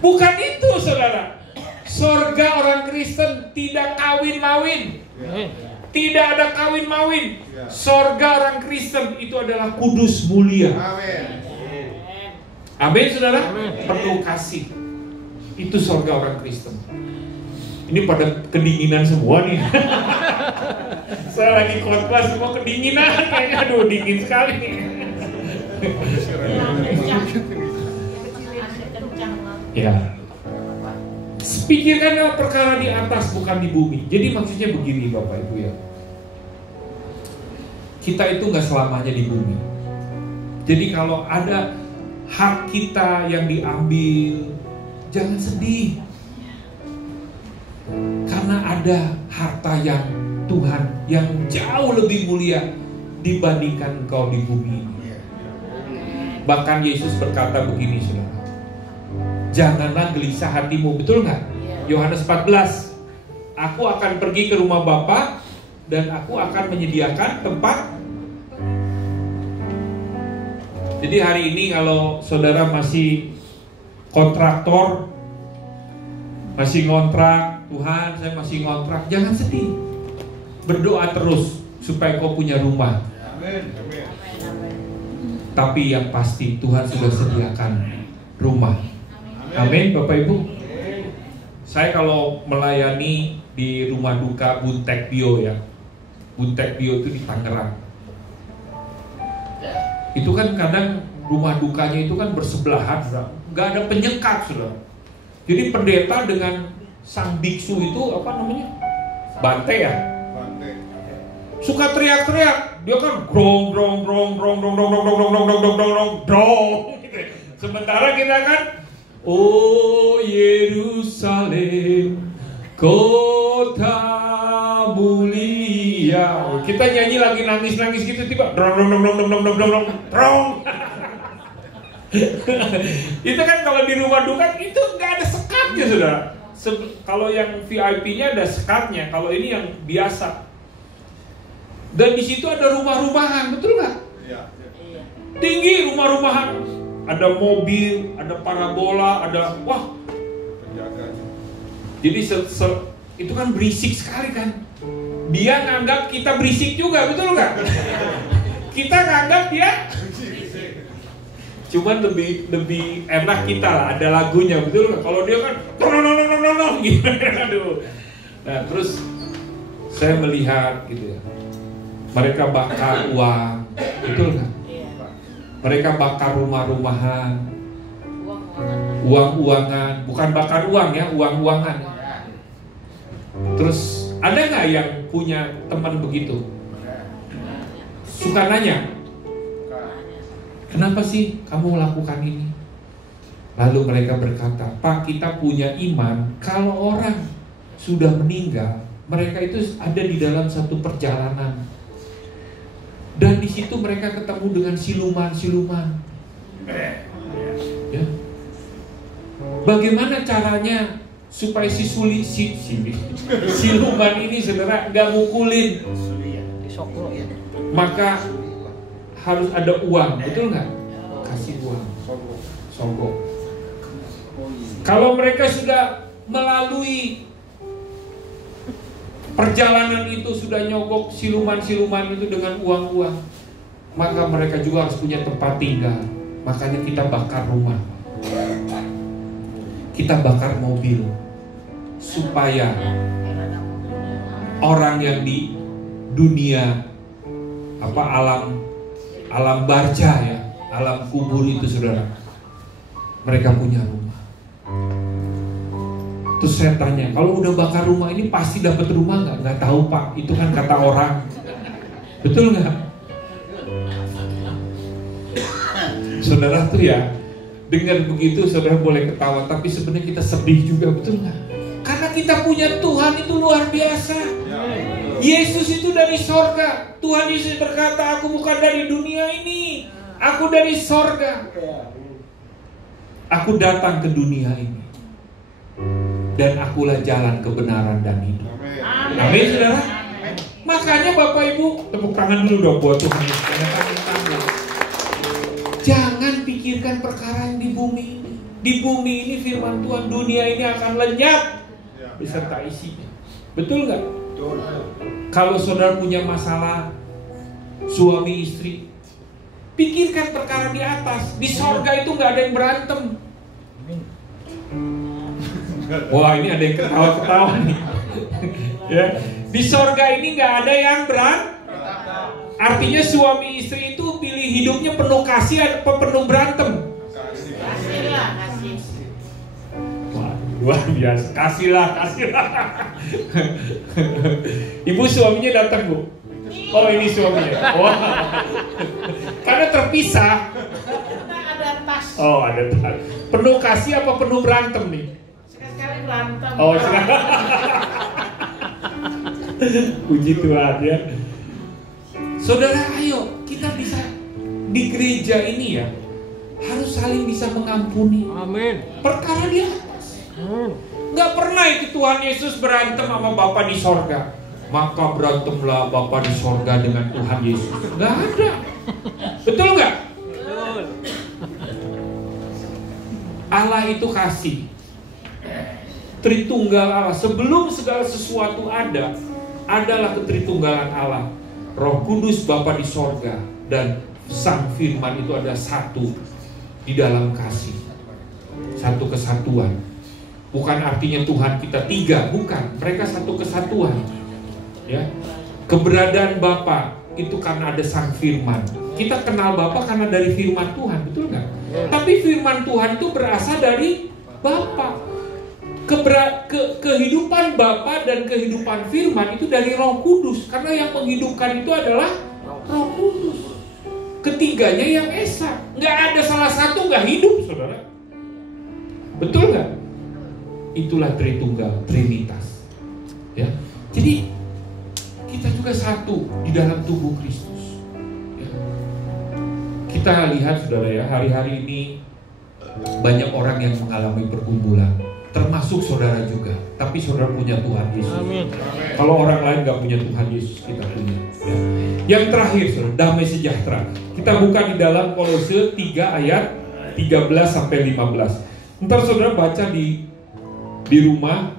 Bukan itu saudara. Sorga orang Kristen tidak kawin-mawin, tidak ada kawin-mawin. Sorga orang Kristen itu adalah kudus, mulia. Amin. Amin saudara. Amin. Penuh kasih. Itu sorga orang Kristen. Ini pada kedinginan semua nih. Saya lagi khotbah semua kedinginan, kayaknya aduh dingin sekali nih. Ya. Pikirkanlah perkara di atas, bukan di bumi. Jadi maksudnya begini Bapak Ibu ya, kita itu nggak selamanya di bumi. Jadi kalau ada hak kita yang diambil, jangan sedih. Karena ada harta yang Tuhan yang jauh lebih mulia dibandingkan engkau di bumi ini. Bahkan Yesus berkata begini saudara, janganlah gelisah hatimu, betul nggak? Yohanes 14, aku akan pergi ke rumah Bapa dan aku akan menyediakan tempat. Jadi hari ini kalau saudara masih kontraktor, masih ngontrak, Tuhan saya masih ngontrak, jangan sedih. Berdoa terus supaya kau punya rumah. Amin. Tapi yang pasti Tuhan sudah sediakan rumah. Amin Bapak Ibu. Saya kalau melayani di rumah duka Buntek Bio ya, Buntek Bio itu di Tangerang. Itu kan kadang rumah dukanya itu kan bersebelahan, nggak ada penyekat sudah. Jadi pendeta dengan sang biksu itu apa namanya, Bante ya, suka teriak-teriak, dia kan grong grong grong grong grong grong grong grong grong grong grong grong grong. Sementara kita kan, oh Yerusalem, kota mulia. Kita nyanyi lagi nangis-nangis gitu tiba drong drong drong drong drong drong drong drong. Itu kan kalau di rumah duka itu nggak ada sekatnya saudara. Kalau yang VIP-nya ada sekatnya, kalau ini yang biasa. Dan di situ ada rumah-rumahan, betul nggak? Iya. Tinggi rumah-rumahan, ada mobil, ada parabola, ada wah. Penjaga. Jadi itu kan berisik sekali kan. Dia nganggap kita berisik juga, betul nggak? Kita nganggap dia. Cuman lebih enak kita lah, ada lagunya, betul nggak? Kalau dia kan, gitu. Aduh. Nah terus saya melihat gitu ya, mereka bakar uang, betul nggak? Mereka bakar rumah-rumahan, uang-uangan, bukan bakar uang ya, uang-uangan. Terus ada nggak yang punya teman begitu? Suka nanya, kenapa sih kamu melakukan ini? Lalu mereka berkata, Pak, kita punya iman. Kalau orang sudah meninggal, mereka itu ada di dalam satu perjalanan, dan di situ mereka ketemu dengan siluman-siluman. Ya. Bagaimana caranya supaya siluman ini saudara nggak mukulin? Maka harus ada uang, betul nggak? Kasih uang, sogok. Kalau mereka sudah melalui perjalanan itu, sudah nyogok siluman-siluman itu dengan uang-uang, maka mereka juga harus punya tempat tinggal. Makanya kita bakar rumah, kita bakar mobil, supaya orang yang di dunia alam barca ya, alam kubur itu saudara, mereka punya rumah. Terus saya tanya, kalau udah bakar rumah ini pasti dapat rumah nggak? Nggak tahu Pak, itu kan kata orang. Betul nggak? Saudara tuh ya, dengan begitu saudara boleh ketawa, tapi sebenarnya kita sedih juga, betul nggak? Karena kita punya Tuhan itu luar biasa. Yesus itu dari sorga. Tuhan Yesus berkata, aku bukan dari dunia ini, aku dari sorga. Aku datang ke dunia ini, dan akulah jalan kebenaran dan hidup. Amin, saudara. Makanya Bapak Ibu, tepuk tangan dulu dong buat Tuhan Yesus. Jangan pikirkan perkara yang di bumi ini. Di bumi ini firman Tuhan, dunia ini akan lenyap beserta isinya. Betul nggak? Kalau saudara punya masalah suami istri, pikirkan perkara di atas. Di sorga itu nggak ada yang berantem. Wah, ini ada yang ketawa-ketawa nih. Ya. Di sorga ini nggak ada yang berantem. Artinya suami istri itu pilih hidupnya penuh kasih atau penuh berantem? Kasihlah, kasih. Wah, luar biasa. Kasihlah. Ibu suaminya datang, Bu. Oh, ini suaminya. Wah. Karena terpisah. Ada tas. Oh, ada tas. Penuh kasih apa penuh berantem nih? Sekali berantem. Oh, puji Tuhan ya. Saudara, ayo kita bisa di gereja ini ya, harus saling bisa mengampuni. Amin. Perkara di atas. Nggak pernah itu Tuhan Yesus berantem sama Bapa di sorga. Maka berantemlah Bapa di sorga dengan Tuhan Yesus. Nggak ada. Betul nggak? Betul. Allah itu kasih. Tritunggal Allah. Sebelum segala sesuatu ada, adalah ketritunggalan Allah. Roh Kudus Bapa di sorga dan Sang Firman itu ada satu di dalam kasih, satu kesatuan. Bukan artinya Tuhan kita tiga, bukan. Mereka satu kesatuan. Ya, keberadaan Bapa itu karena ada Sang Firman. Kita kenal Bapa karena dari Firman Tuhan, betul nggak? Tapi Firman Tuhan itu berasal dari Bapa. Kehidupan Bapa dan kehidupan Firman itu dari Roh Kudus, karena yang menghidupkan itu adalah Roh Kudus. Ketiganya yang esa, nggak ada salah satu nggak hidup, saudara. Betul nggak? Itulah Tritunggal, Trinitas. Ya, jadi kita juga satu di dalam tubuh Kristus. Ya. Kita lihat, saudara ya, hari-hari ini banyak orang yang mengalami pergumulan. Termasuk saudara juga, tapi saudara punya Tuhan Yesus. Amin. Kalau orang lain nggak punya Tuhan Yesus, kita punya. Ya. Yang terakhir, saudara, damai sejahtera. Kita buka di dalam Kolose 3 ayat 13 sampai 15. Ntar saudara baca di rumah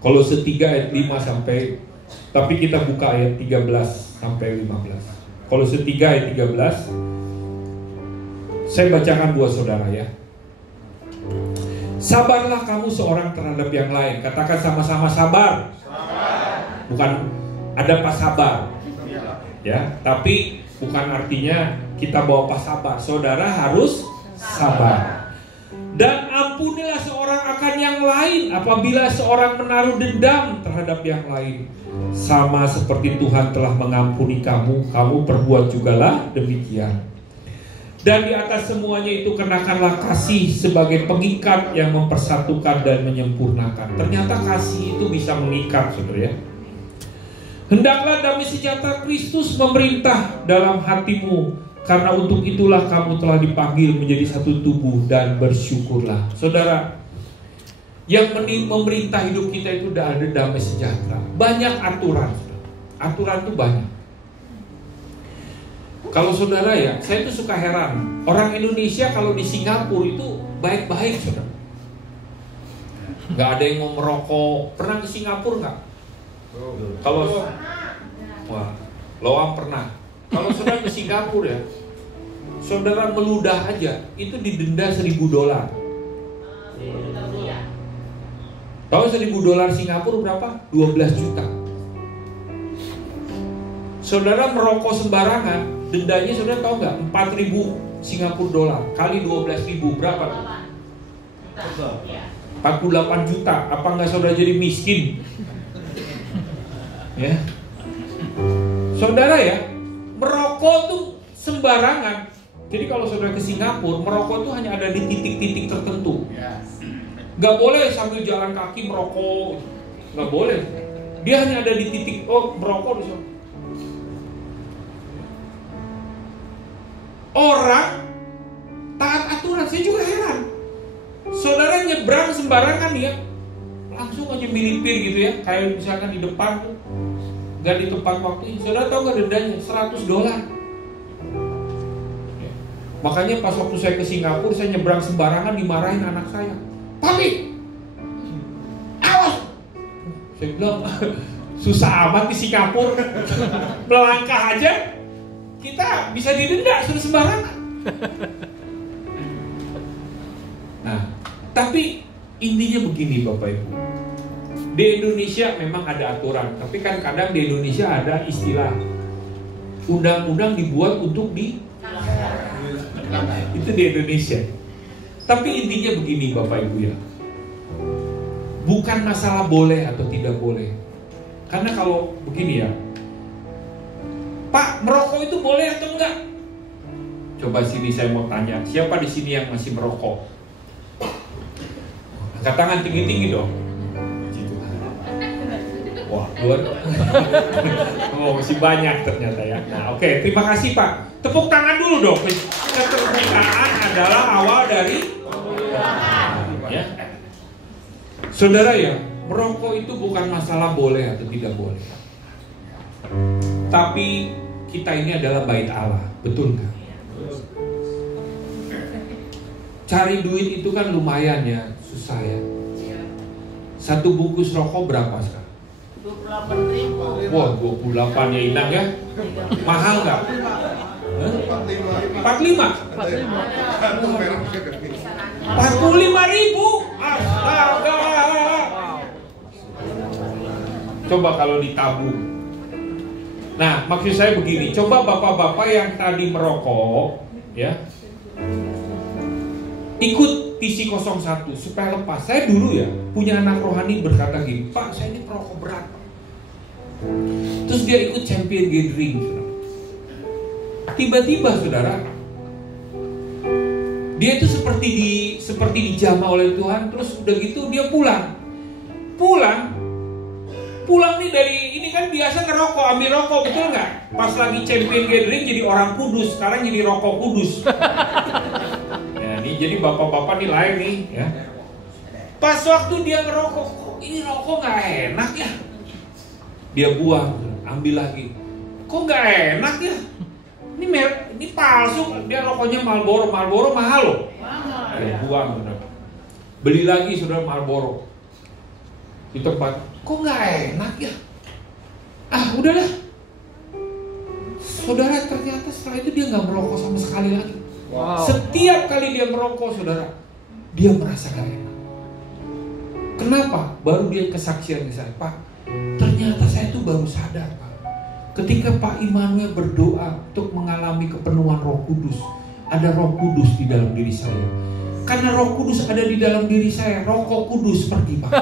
Kolose 3 ayat 5 sampai, tapi kita buka ayat 13 sampai 15. Kolose 3 ayat 13. Saya bacakan buat saudara ya. Sabarlah kamu seorang terhadap yang lain. Katakan sama-sama sabar. Bukan ada pas sabar. Ya, tapi bukan artinya kita bawa pas sabar. Saudara harus sabar. Dan ampunilah seorang akan yang lain apabila seorang menaruh dendam terhadap yang lain. Sama seperti Tuhan telah mengampuni kamu, kamu perbuat jugalah demikian. Dan di atas semuanya itu kenakanlah kasih sebagai pengikat yang mempersatukan dan menyempurnakan. Ternyata kasih itu bisa mengikat, saudara ya. Hendaklah damai sejahtera Kristus memerintah dalam hatimu, karena untuk itulah kamu telah dipanggil menjadi satu tubuh, dan bersyukurlah. Saudara, yang memerintah hidup kita itu udah ada damai sejahtera. Banyak aturan, aturan itu banyak. Kalau saudara ya, saya tuh suka heran. Orang Indonesia kalau di Singapura itu baik-baik, saudara. Gak ada yang mau merokok. Pernah ke Singapura nggak? Kalau wah, Loam pernah. Kalau saudara ke Singapura ya, saudara meludah aja itu didenda $1.000. Tahu $1.000 Singapura berapa? 12 juta. Saudara merokok sembarangan, dendanya saudara tahu nggak? 4.000 Singapura dolar kali 12.000 berapa? 48 juta. Apa nggak saudara jadi miskin? Ya, saudara ya, merokok tuh sembarangan. Jadi kalau saudara ke Singapura, merokok tuh hanya ada di titik-titik tertentu. Gak boleh sambil jalan kaki merokok, gak boleh. Dia hanya ada di titik, oh merokok di sana. Orang taat aturan, saya juga heran. Saudara nyebrang sembarangan ya, langsung aja milipir gitu ya, kayak misalkan di depan tuh, gak di tempat waktu. Saudara tahu gak dendanya? $100. Makanya pas waktu saya ke Singapura, saya nyebrang sembarangan, dimarahin anak saya. Papi, awas. Saya bilang, susah amat di Singapura. Melangkah aja kita bisa didenda, sudah sembarangan. Nah, tapi intinya begini Bapak Ibu. Di Indonesia memang ada aturan, tapi kan kadang di Indonesia ada istilah undang-undang dibuat untuk itu di Indonesia. Tapi intinya begini Bapak Ibu ya, bukan masalah boleh atau tidak boleh. Karena kalau begini ya, Pak, merokok itu boleh atau enggak? Coba sini saya mau tanya, siapa di sini yang masih merokok? Angkat tangan tinggi-tinggi dong. Wah, luar. Oh, masih banyak ternyata ya. Nah, oke, terima kasih Pak. Tepuk tangan dulu dong. Keterbukaan adalah awal dari ya. Saudara ya, merokok itu bukan masalah boleh atau tidak boleh. Tapi kita ini adalah bait Allah, betul nggak? Cari duit itu kan lumayan ya, susah ya. Satu bungkus rokok berapa sekarang? 28.000. Wah, 28 ya Inang ya. Mahal nggak? 45.000. Astaga. Coba kalau ditabung. Nah, maksud saya begini, coba bapak-bapak yang tadi merokok ya, ikut TC 01 supaya lepas. Saya dulu ya punya anak rohani berkata gini, Pak, saya ini perokok berat. Terus dia ikut champion gathering. Tiba-tiba saudara, dia itu seperti dijamah oleh Tuhan. Terus udah gitu dia pulang nih dari ini kan biasa ngerokok, ambil rokok, betul nggak? Pas lagi champion gathering jadi orang kudus, sekarang jadi rokok kudus. Ya, ini jadi bapak-bapak nih lain nih ya. Pas waktu dia ngerokok, kok ini rokok nggak enak ya? Dia buang, ambil lagi. Kok nggak enak ya? Ini palsu, dia rokoknya Marlboro mahal loh. Dia buang, saudara. Beli lagi saudara Marlboro di tempat. Kok nggak enak ya? Udahlah. Saudara, ternyata setelah itu dia nggak merokok sama sekali lagi. Wow. Setiap kali dia merokok, saudara, dia merasa nggak enak. Kenapa? Baru dia kesaksian ke saya, Pak. Ternyata saya tuh baru sadar, Pak. Ketika Pak Immanuel berdoa untuk mengalami kepenuhan Roh Kudus, ada Roh Kudus di dalam diri saya. Karena Roh Kudus ada di dalam diri saya, Roh Kudus pergi, Pak.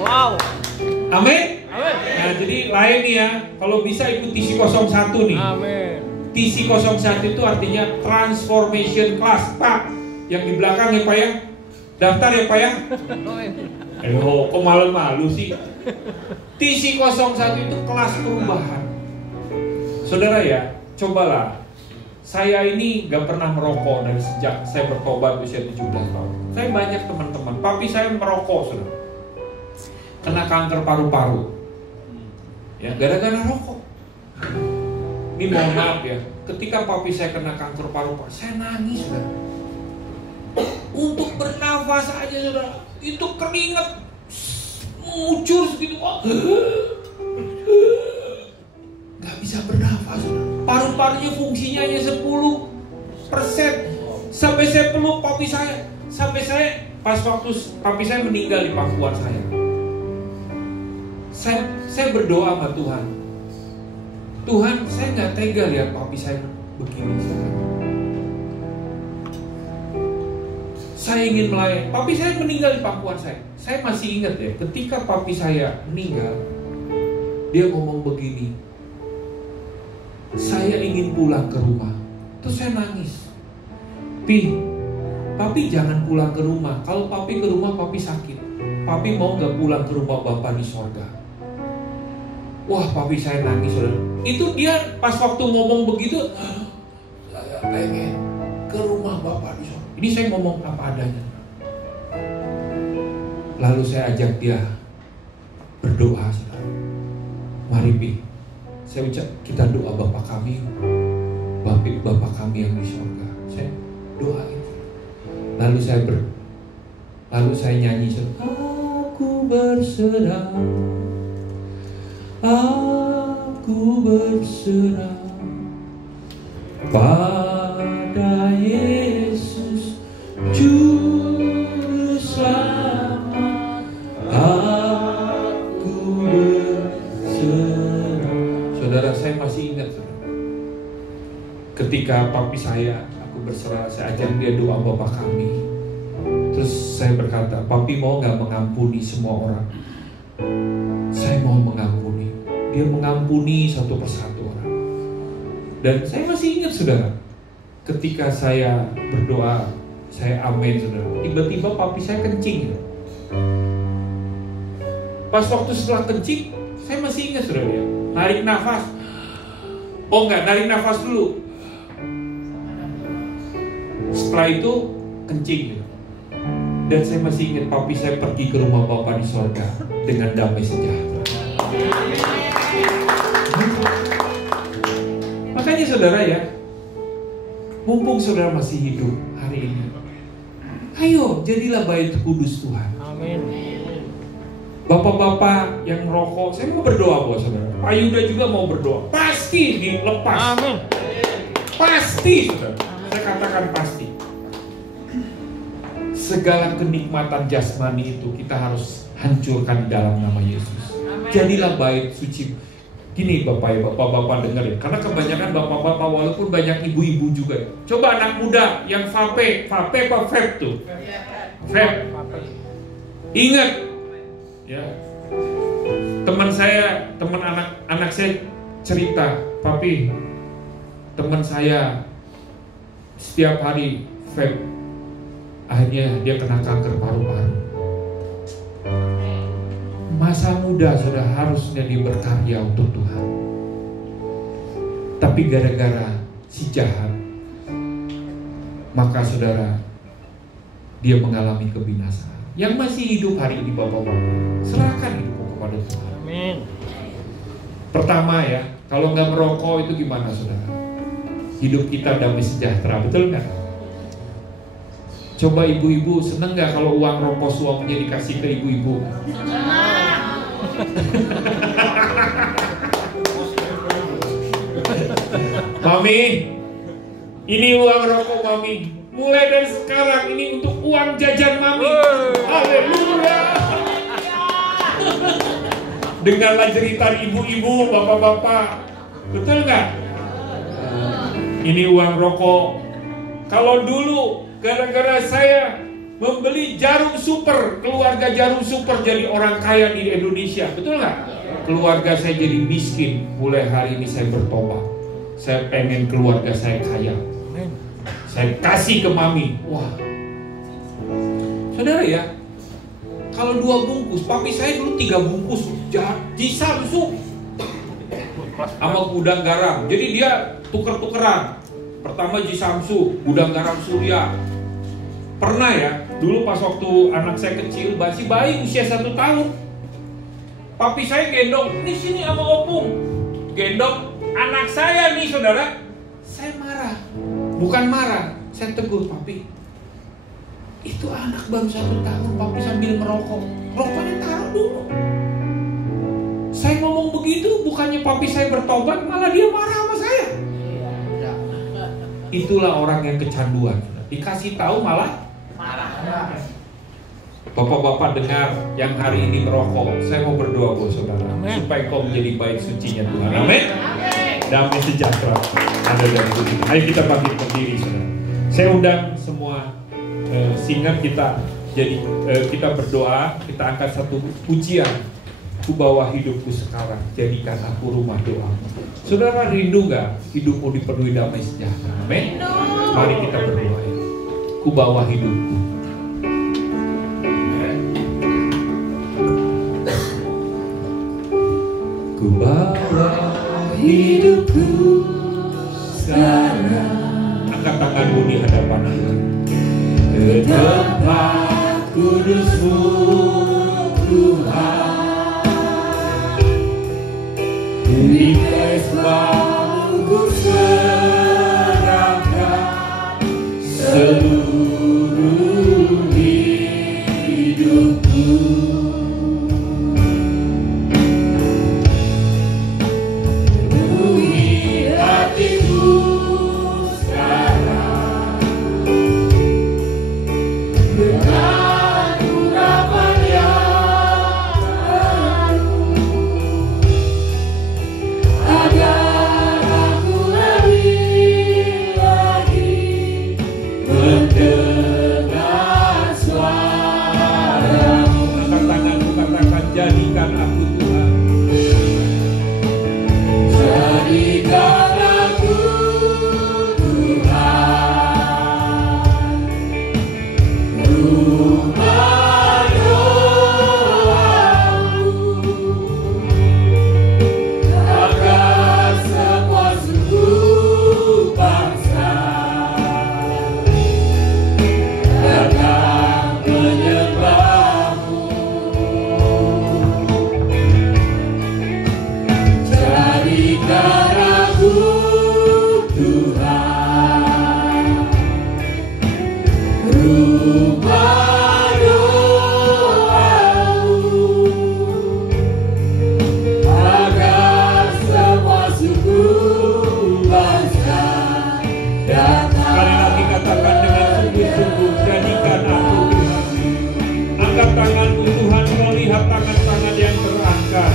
Wow. Amin. Nah, jadi lain nih ya. Kalau bisa ikut TC 01 nih. Amin. TC 01 itu artinya Transformation Class, Pak. Yang di belakang ya, Pak ya. Daftar ya, Pak ya. Kok malu-malu sih. TC 01 itu kelas perubahan. Saudara ya, cobalah. Saya ini gak pernah merokok dari sejak saya bertobat usia 17 tahun. Saya banyak teman-teman, papi saya merokok, saudara. Kena kanker paru-paru. Ya, gara-gara rokok. Ini mohon maaf ya, ketika papi saya kena kanker paru-paru, saya nangis, saudara. Untuk bernafas aja, saudara, itu keringat ngucur segitu. Gak bisa bernafas, saudara. Paru-parunya fungsinya hanya 10%. Sampai saya peluk papi saya. Sampai saya, pas waktu papi saya meninggal di pangkuan saya. Saya berdoa sama Tuhan. Tuhan, saya gak tega lihat papi saya begini sekarang. Saya ingin melayani. Papi saya meninggal di pangkuan saya. Saya masih ingat ya, ketika papi saya meninggal, dia ngomong begini, saya ingin pulang ke rumah. Terus saya nangis. Papi jangan pulang ke rumah. Kalau papi ke rumah, papi sakit. Papi mau gak pulang ke rumah Bapak di sorga? Wah, papi saya nangis, saudara. Itu dia pas waktu ngomong begitu, saya pengen ke rumah Bapak di sorga. Ini saya ngomong apa adanya. Lalu saya ajak dia berdoa, saudara. Mari, Pi. Saya ucap, kita doa Bapa kami, Bapa kami yang di surga. Saya doain. Lalu saya nyanyi, aku berserah pada Yesus Juru Selamat. Aku berserah. Saudara, saya masih ingat, saudara. Ketika papi saya, aku berserah, saya ajak dia doa Bapa kami. Terus saya berkata, papi mau gak mengampuni semua orang? Saya mau mengampuni. Dia mengampuni satu persatu orang. Dan saya masih ingat, saudara, ketika saya berdoa, saya amin, saudara, tiba-tiba papi saya kencing. Pas waktu setelah kencing, saya masih ingat, saudara, ya, narik nafas. Oh enggak, narik nafas dulu. Setelah itu kencing. Dan saya masih ingat papi saya pergi ke rumah Bapa di sorga dengan damai sejahtera. Makanya saudara ya, mumpung saudara masih hidup hari ini, ayo jadilah bait kudus Tuhan. Amin. Bapak-bapak yang merokok, saya mau berdoa buat saudara. Pak Yuda juga mau berdoa. Pasti dilepas. Amin. Pasti, saudara. Saya katakan pasti. Segala kenikmatan jasmani itu kita harus hancurkan di dalam nama Yesus. Jadilah bait suci. Gini bapak-bapak dengar ya. Karena kebanyakan bapak-bapak walaupun banyak ibu-ibu juga. Coba anak muda yang vape apa vape tuh? Vape. Ingat ya. Teman anak saya cerita, papi, teman saya setiap hari vape. Akhirnya dia kena kanker paru-paru. Masa muda sudah harusnya dia berkarya untuk Tuhan. Tapi gara-gara si jahat, maka saudara, dia mengalami kebinasaan. Yang masih hidup hari ini bapak-bapak, serahkan hidupmu kepada Tuhan. Amin. Pertama ya, kalau nggak merokok itu gimana saudara? Hidup kita damai sejahtera, betul nggak? Coba ibu-ibu seneng nggak kalau uang rokok suaminya dikasih ke ibu-ibu? Mami, ini uang rokok mami. Mulai dari sekarang ini untuk uang jajan mami. Haleluya. Itu Dengarlah jeritan ibu-ibu, bapak-bapak. Betul nggak? Ini uang rokok. Kalau dulu gara-gara saya membeli jarum super, keluarga jarum super jadi orang kaya di Indonesia. Betul nggak? Keluarga saya jadi miskin. Mulai hari ini saya bertobat. Saya pengen keluarga saya kaya. Saya kasih ke mami. Wah, saudara ya, kalau 2 bungkus, papi saya dulu 3 bungkus di Samsung sama gudang garam. Jadi dia tuker-tukeran. Pertama di Samsung, gudang garam Surya. Pernah ya, dulu pas waktu anak saya kecil, masih bayi usia 1 tahun, papi saya gendong, di sini sama opung, gendong anak saya nih saudara. Saya marah, bukan marah, saya tegur papi. Itu anak baru 1 tahun, papi sambil merokok, rokoknya taruh dulu. Saya ngomong begitu, bukannya papi saya bertobat, malah dia marah sama saya. Itulah orang yang kecanduan. Dikasih tahu malah marah. Bapak-bapak dengar yang hari ini merokok, saya mau berdoa buat saudara, supaya kau menjadi baik sucinya Tuhan. Amin. Damai sejahtera ada dari Tuhan. Ayo kita bangkit berdiri saudara. Saya undang semua sehingga kita kita berdoa, kita angkat satu pujian. Ku bawa hidupku sekarang, jadikan aku rumah doa. Saudara rindu gak hidupmu dipenuhi damai sejahtera? Amin. Mari kita berdoa. Ku bawa hidupku. Ku bawa hidupku sekarang. Angkat tanganmu di hadapan Tuhan. Ke tempat kudus-Mu Tuhan. Di mesbah-Mu ku serahkan seluruh hidupku. Penuhi hatiku sekarang dengan urapan yang baru, agar aku lebih lagi mendengar suara-Mu. Angkat tanganmu, katakan, jadikan aku Tuhan. Jadikan aku Tuhan, rumah doa-Mu, agar semua suku bangsa datang menyembah-Mu. Jadikan aku Tuhan, rumah doa-Mu, agar semua suku bangsa datang. Sekali lagi katakan dengan sungguh-sungguh, jadikan aku Tuhan. Angkat tanganmu Tuhan, melihat tangan-tangan yang terangkat.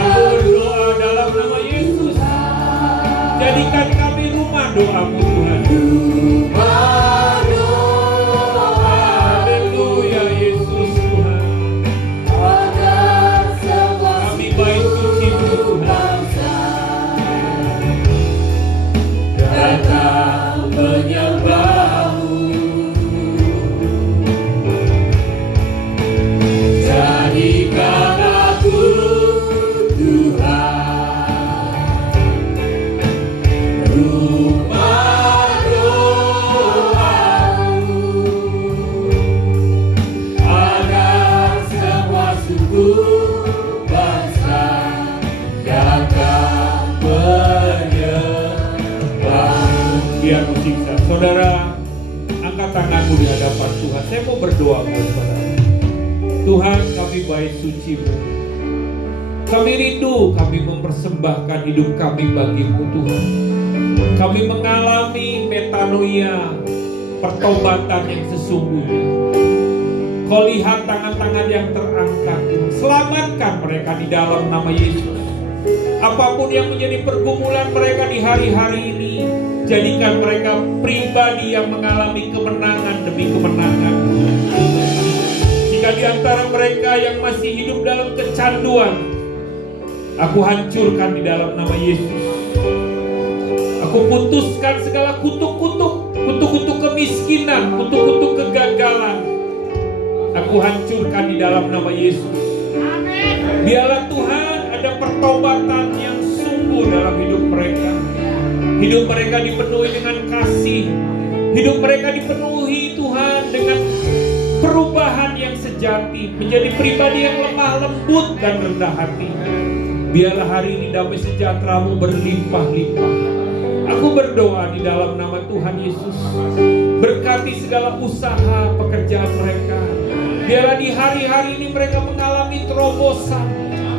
Aku berdoa dalam nama Yesus. Jadikan kami rumah doa-Mu Tuhan. Haleluya Yesus Tuhan. Kami baik suci-Mu Tuhan. Datang menyembah-Mu. Jadikan aku Tuhan, rumah doa-Mu, agar semua suku bangsa datang menyembah-Mu. Biar musik saudara, angkat tanganmu di hadapan Tuhan. Saya mau berdoa buat saudara. Tuhan, kami baik suci-Mu. Kami rindu, kami mempersembahkan hidup kami bagi-Mu Tuhan. Kami mengalami metanoia, pertobatan yang sesungguhnya. Kau lihat tangan-tangan yang terangkat. Selamatkan mereka di dalam nama Yesus. Apapun yang menjadi pergumulan mereka di hari-hari ini, jadikan mereka pribadi yang mengalami kemenangan demi kemenangan. Jika di antara mereka yang masih hidup dalam kecanduan, aku hancurkan di dalam nama Yesus. Aku putuskan segala kutuk-kutuk, kutuk-kutuk kemiskinan, kutuk-kutuk kegagalan. Aku hancurkan di dalam nama Yesus. Biarlah Tuhan ada pertobatan yang sungguh dalam hidup mereka. Hidup mereka dipenuhi dengan kasih. Hidup mereka dipenuhi Tuhan dengan perubahan yang sejati, menjadi pribadi yang lemah lembut dan rendah hati. Biarlah hari ini damai sejahtera-Mu berlimpah-limpah. Aku berdoa di dalam nama Tuhan Yesus. Berkati segala usaha pekerjaan mereka. Biarlah di hari-hari ini mereka mengalami terobosan.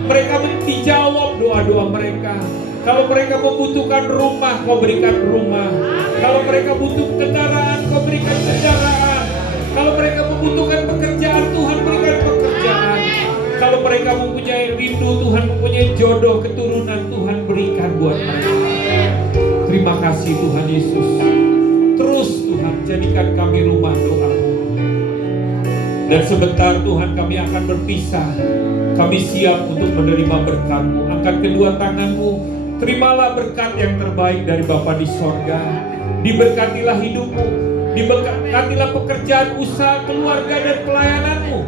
Mereka dijawab doa-doa mereka. Kalau mereka membutuhkan rumah, Kau berikan rumah. Kalau mereka butuh kendaraan, Kau berikan kendaraan. Kalau mereka membutuhkan pekerjaan, Tuhan berikan pekerjaan. Kalau mereka mempunyai rindu, Tuhan mempunyai jodoh, keturunan, Tuhan berikan buat mereka. Terima kasih Tuhan Yesus. Terus Tuhan jadikan kami rumah doa-Mu. Dan sebentar Tuhan kami akan berpisah. Kami siap untuk menerima berkat-Mu. Angkat kedua tangan-Mu. Terimalah berkat yang terbaik dari Bapa di sorga. Diberkatilah hidup-Mu. Diberkatilah pekerjaan, usaha, keluarga dan pelayanan-Mu.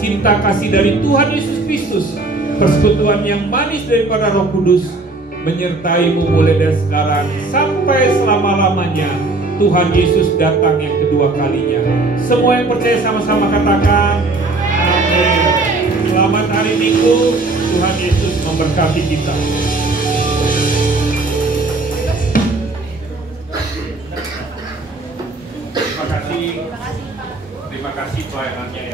Cinta kasih dari Tuhan Yesus Kristus, persekutuan yang manis daripada Roh Kudus menyertai-Mu mulai dari sekarang sampai selama-lamanya. Tuhan Yesus datang yang kedua kalinya. Semua yang percaya sama-sama katakan amin. Selamat hari Minggu. Tuhan Yesus memberkati kita. Terima kasih pelayanannya ya.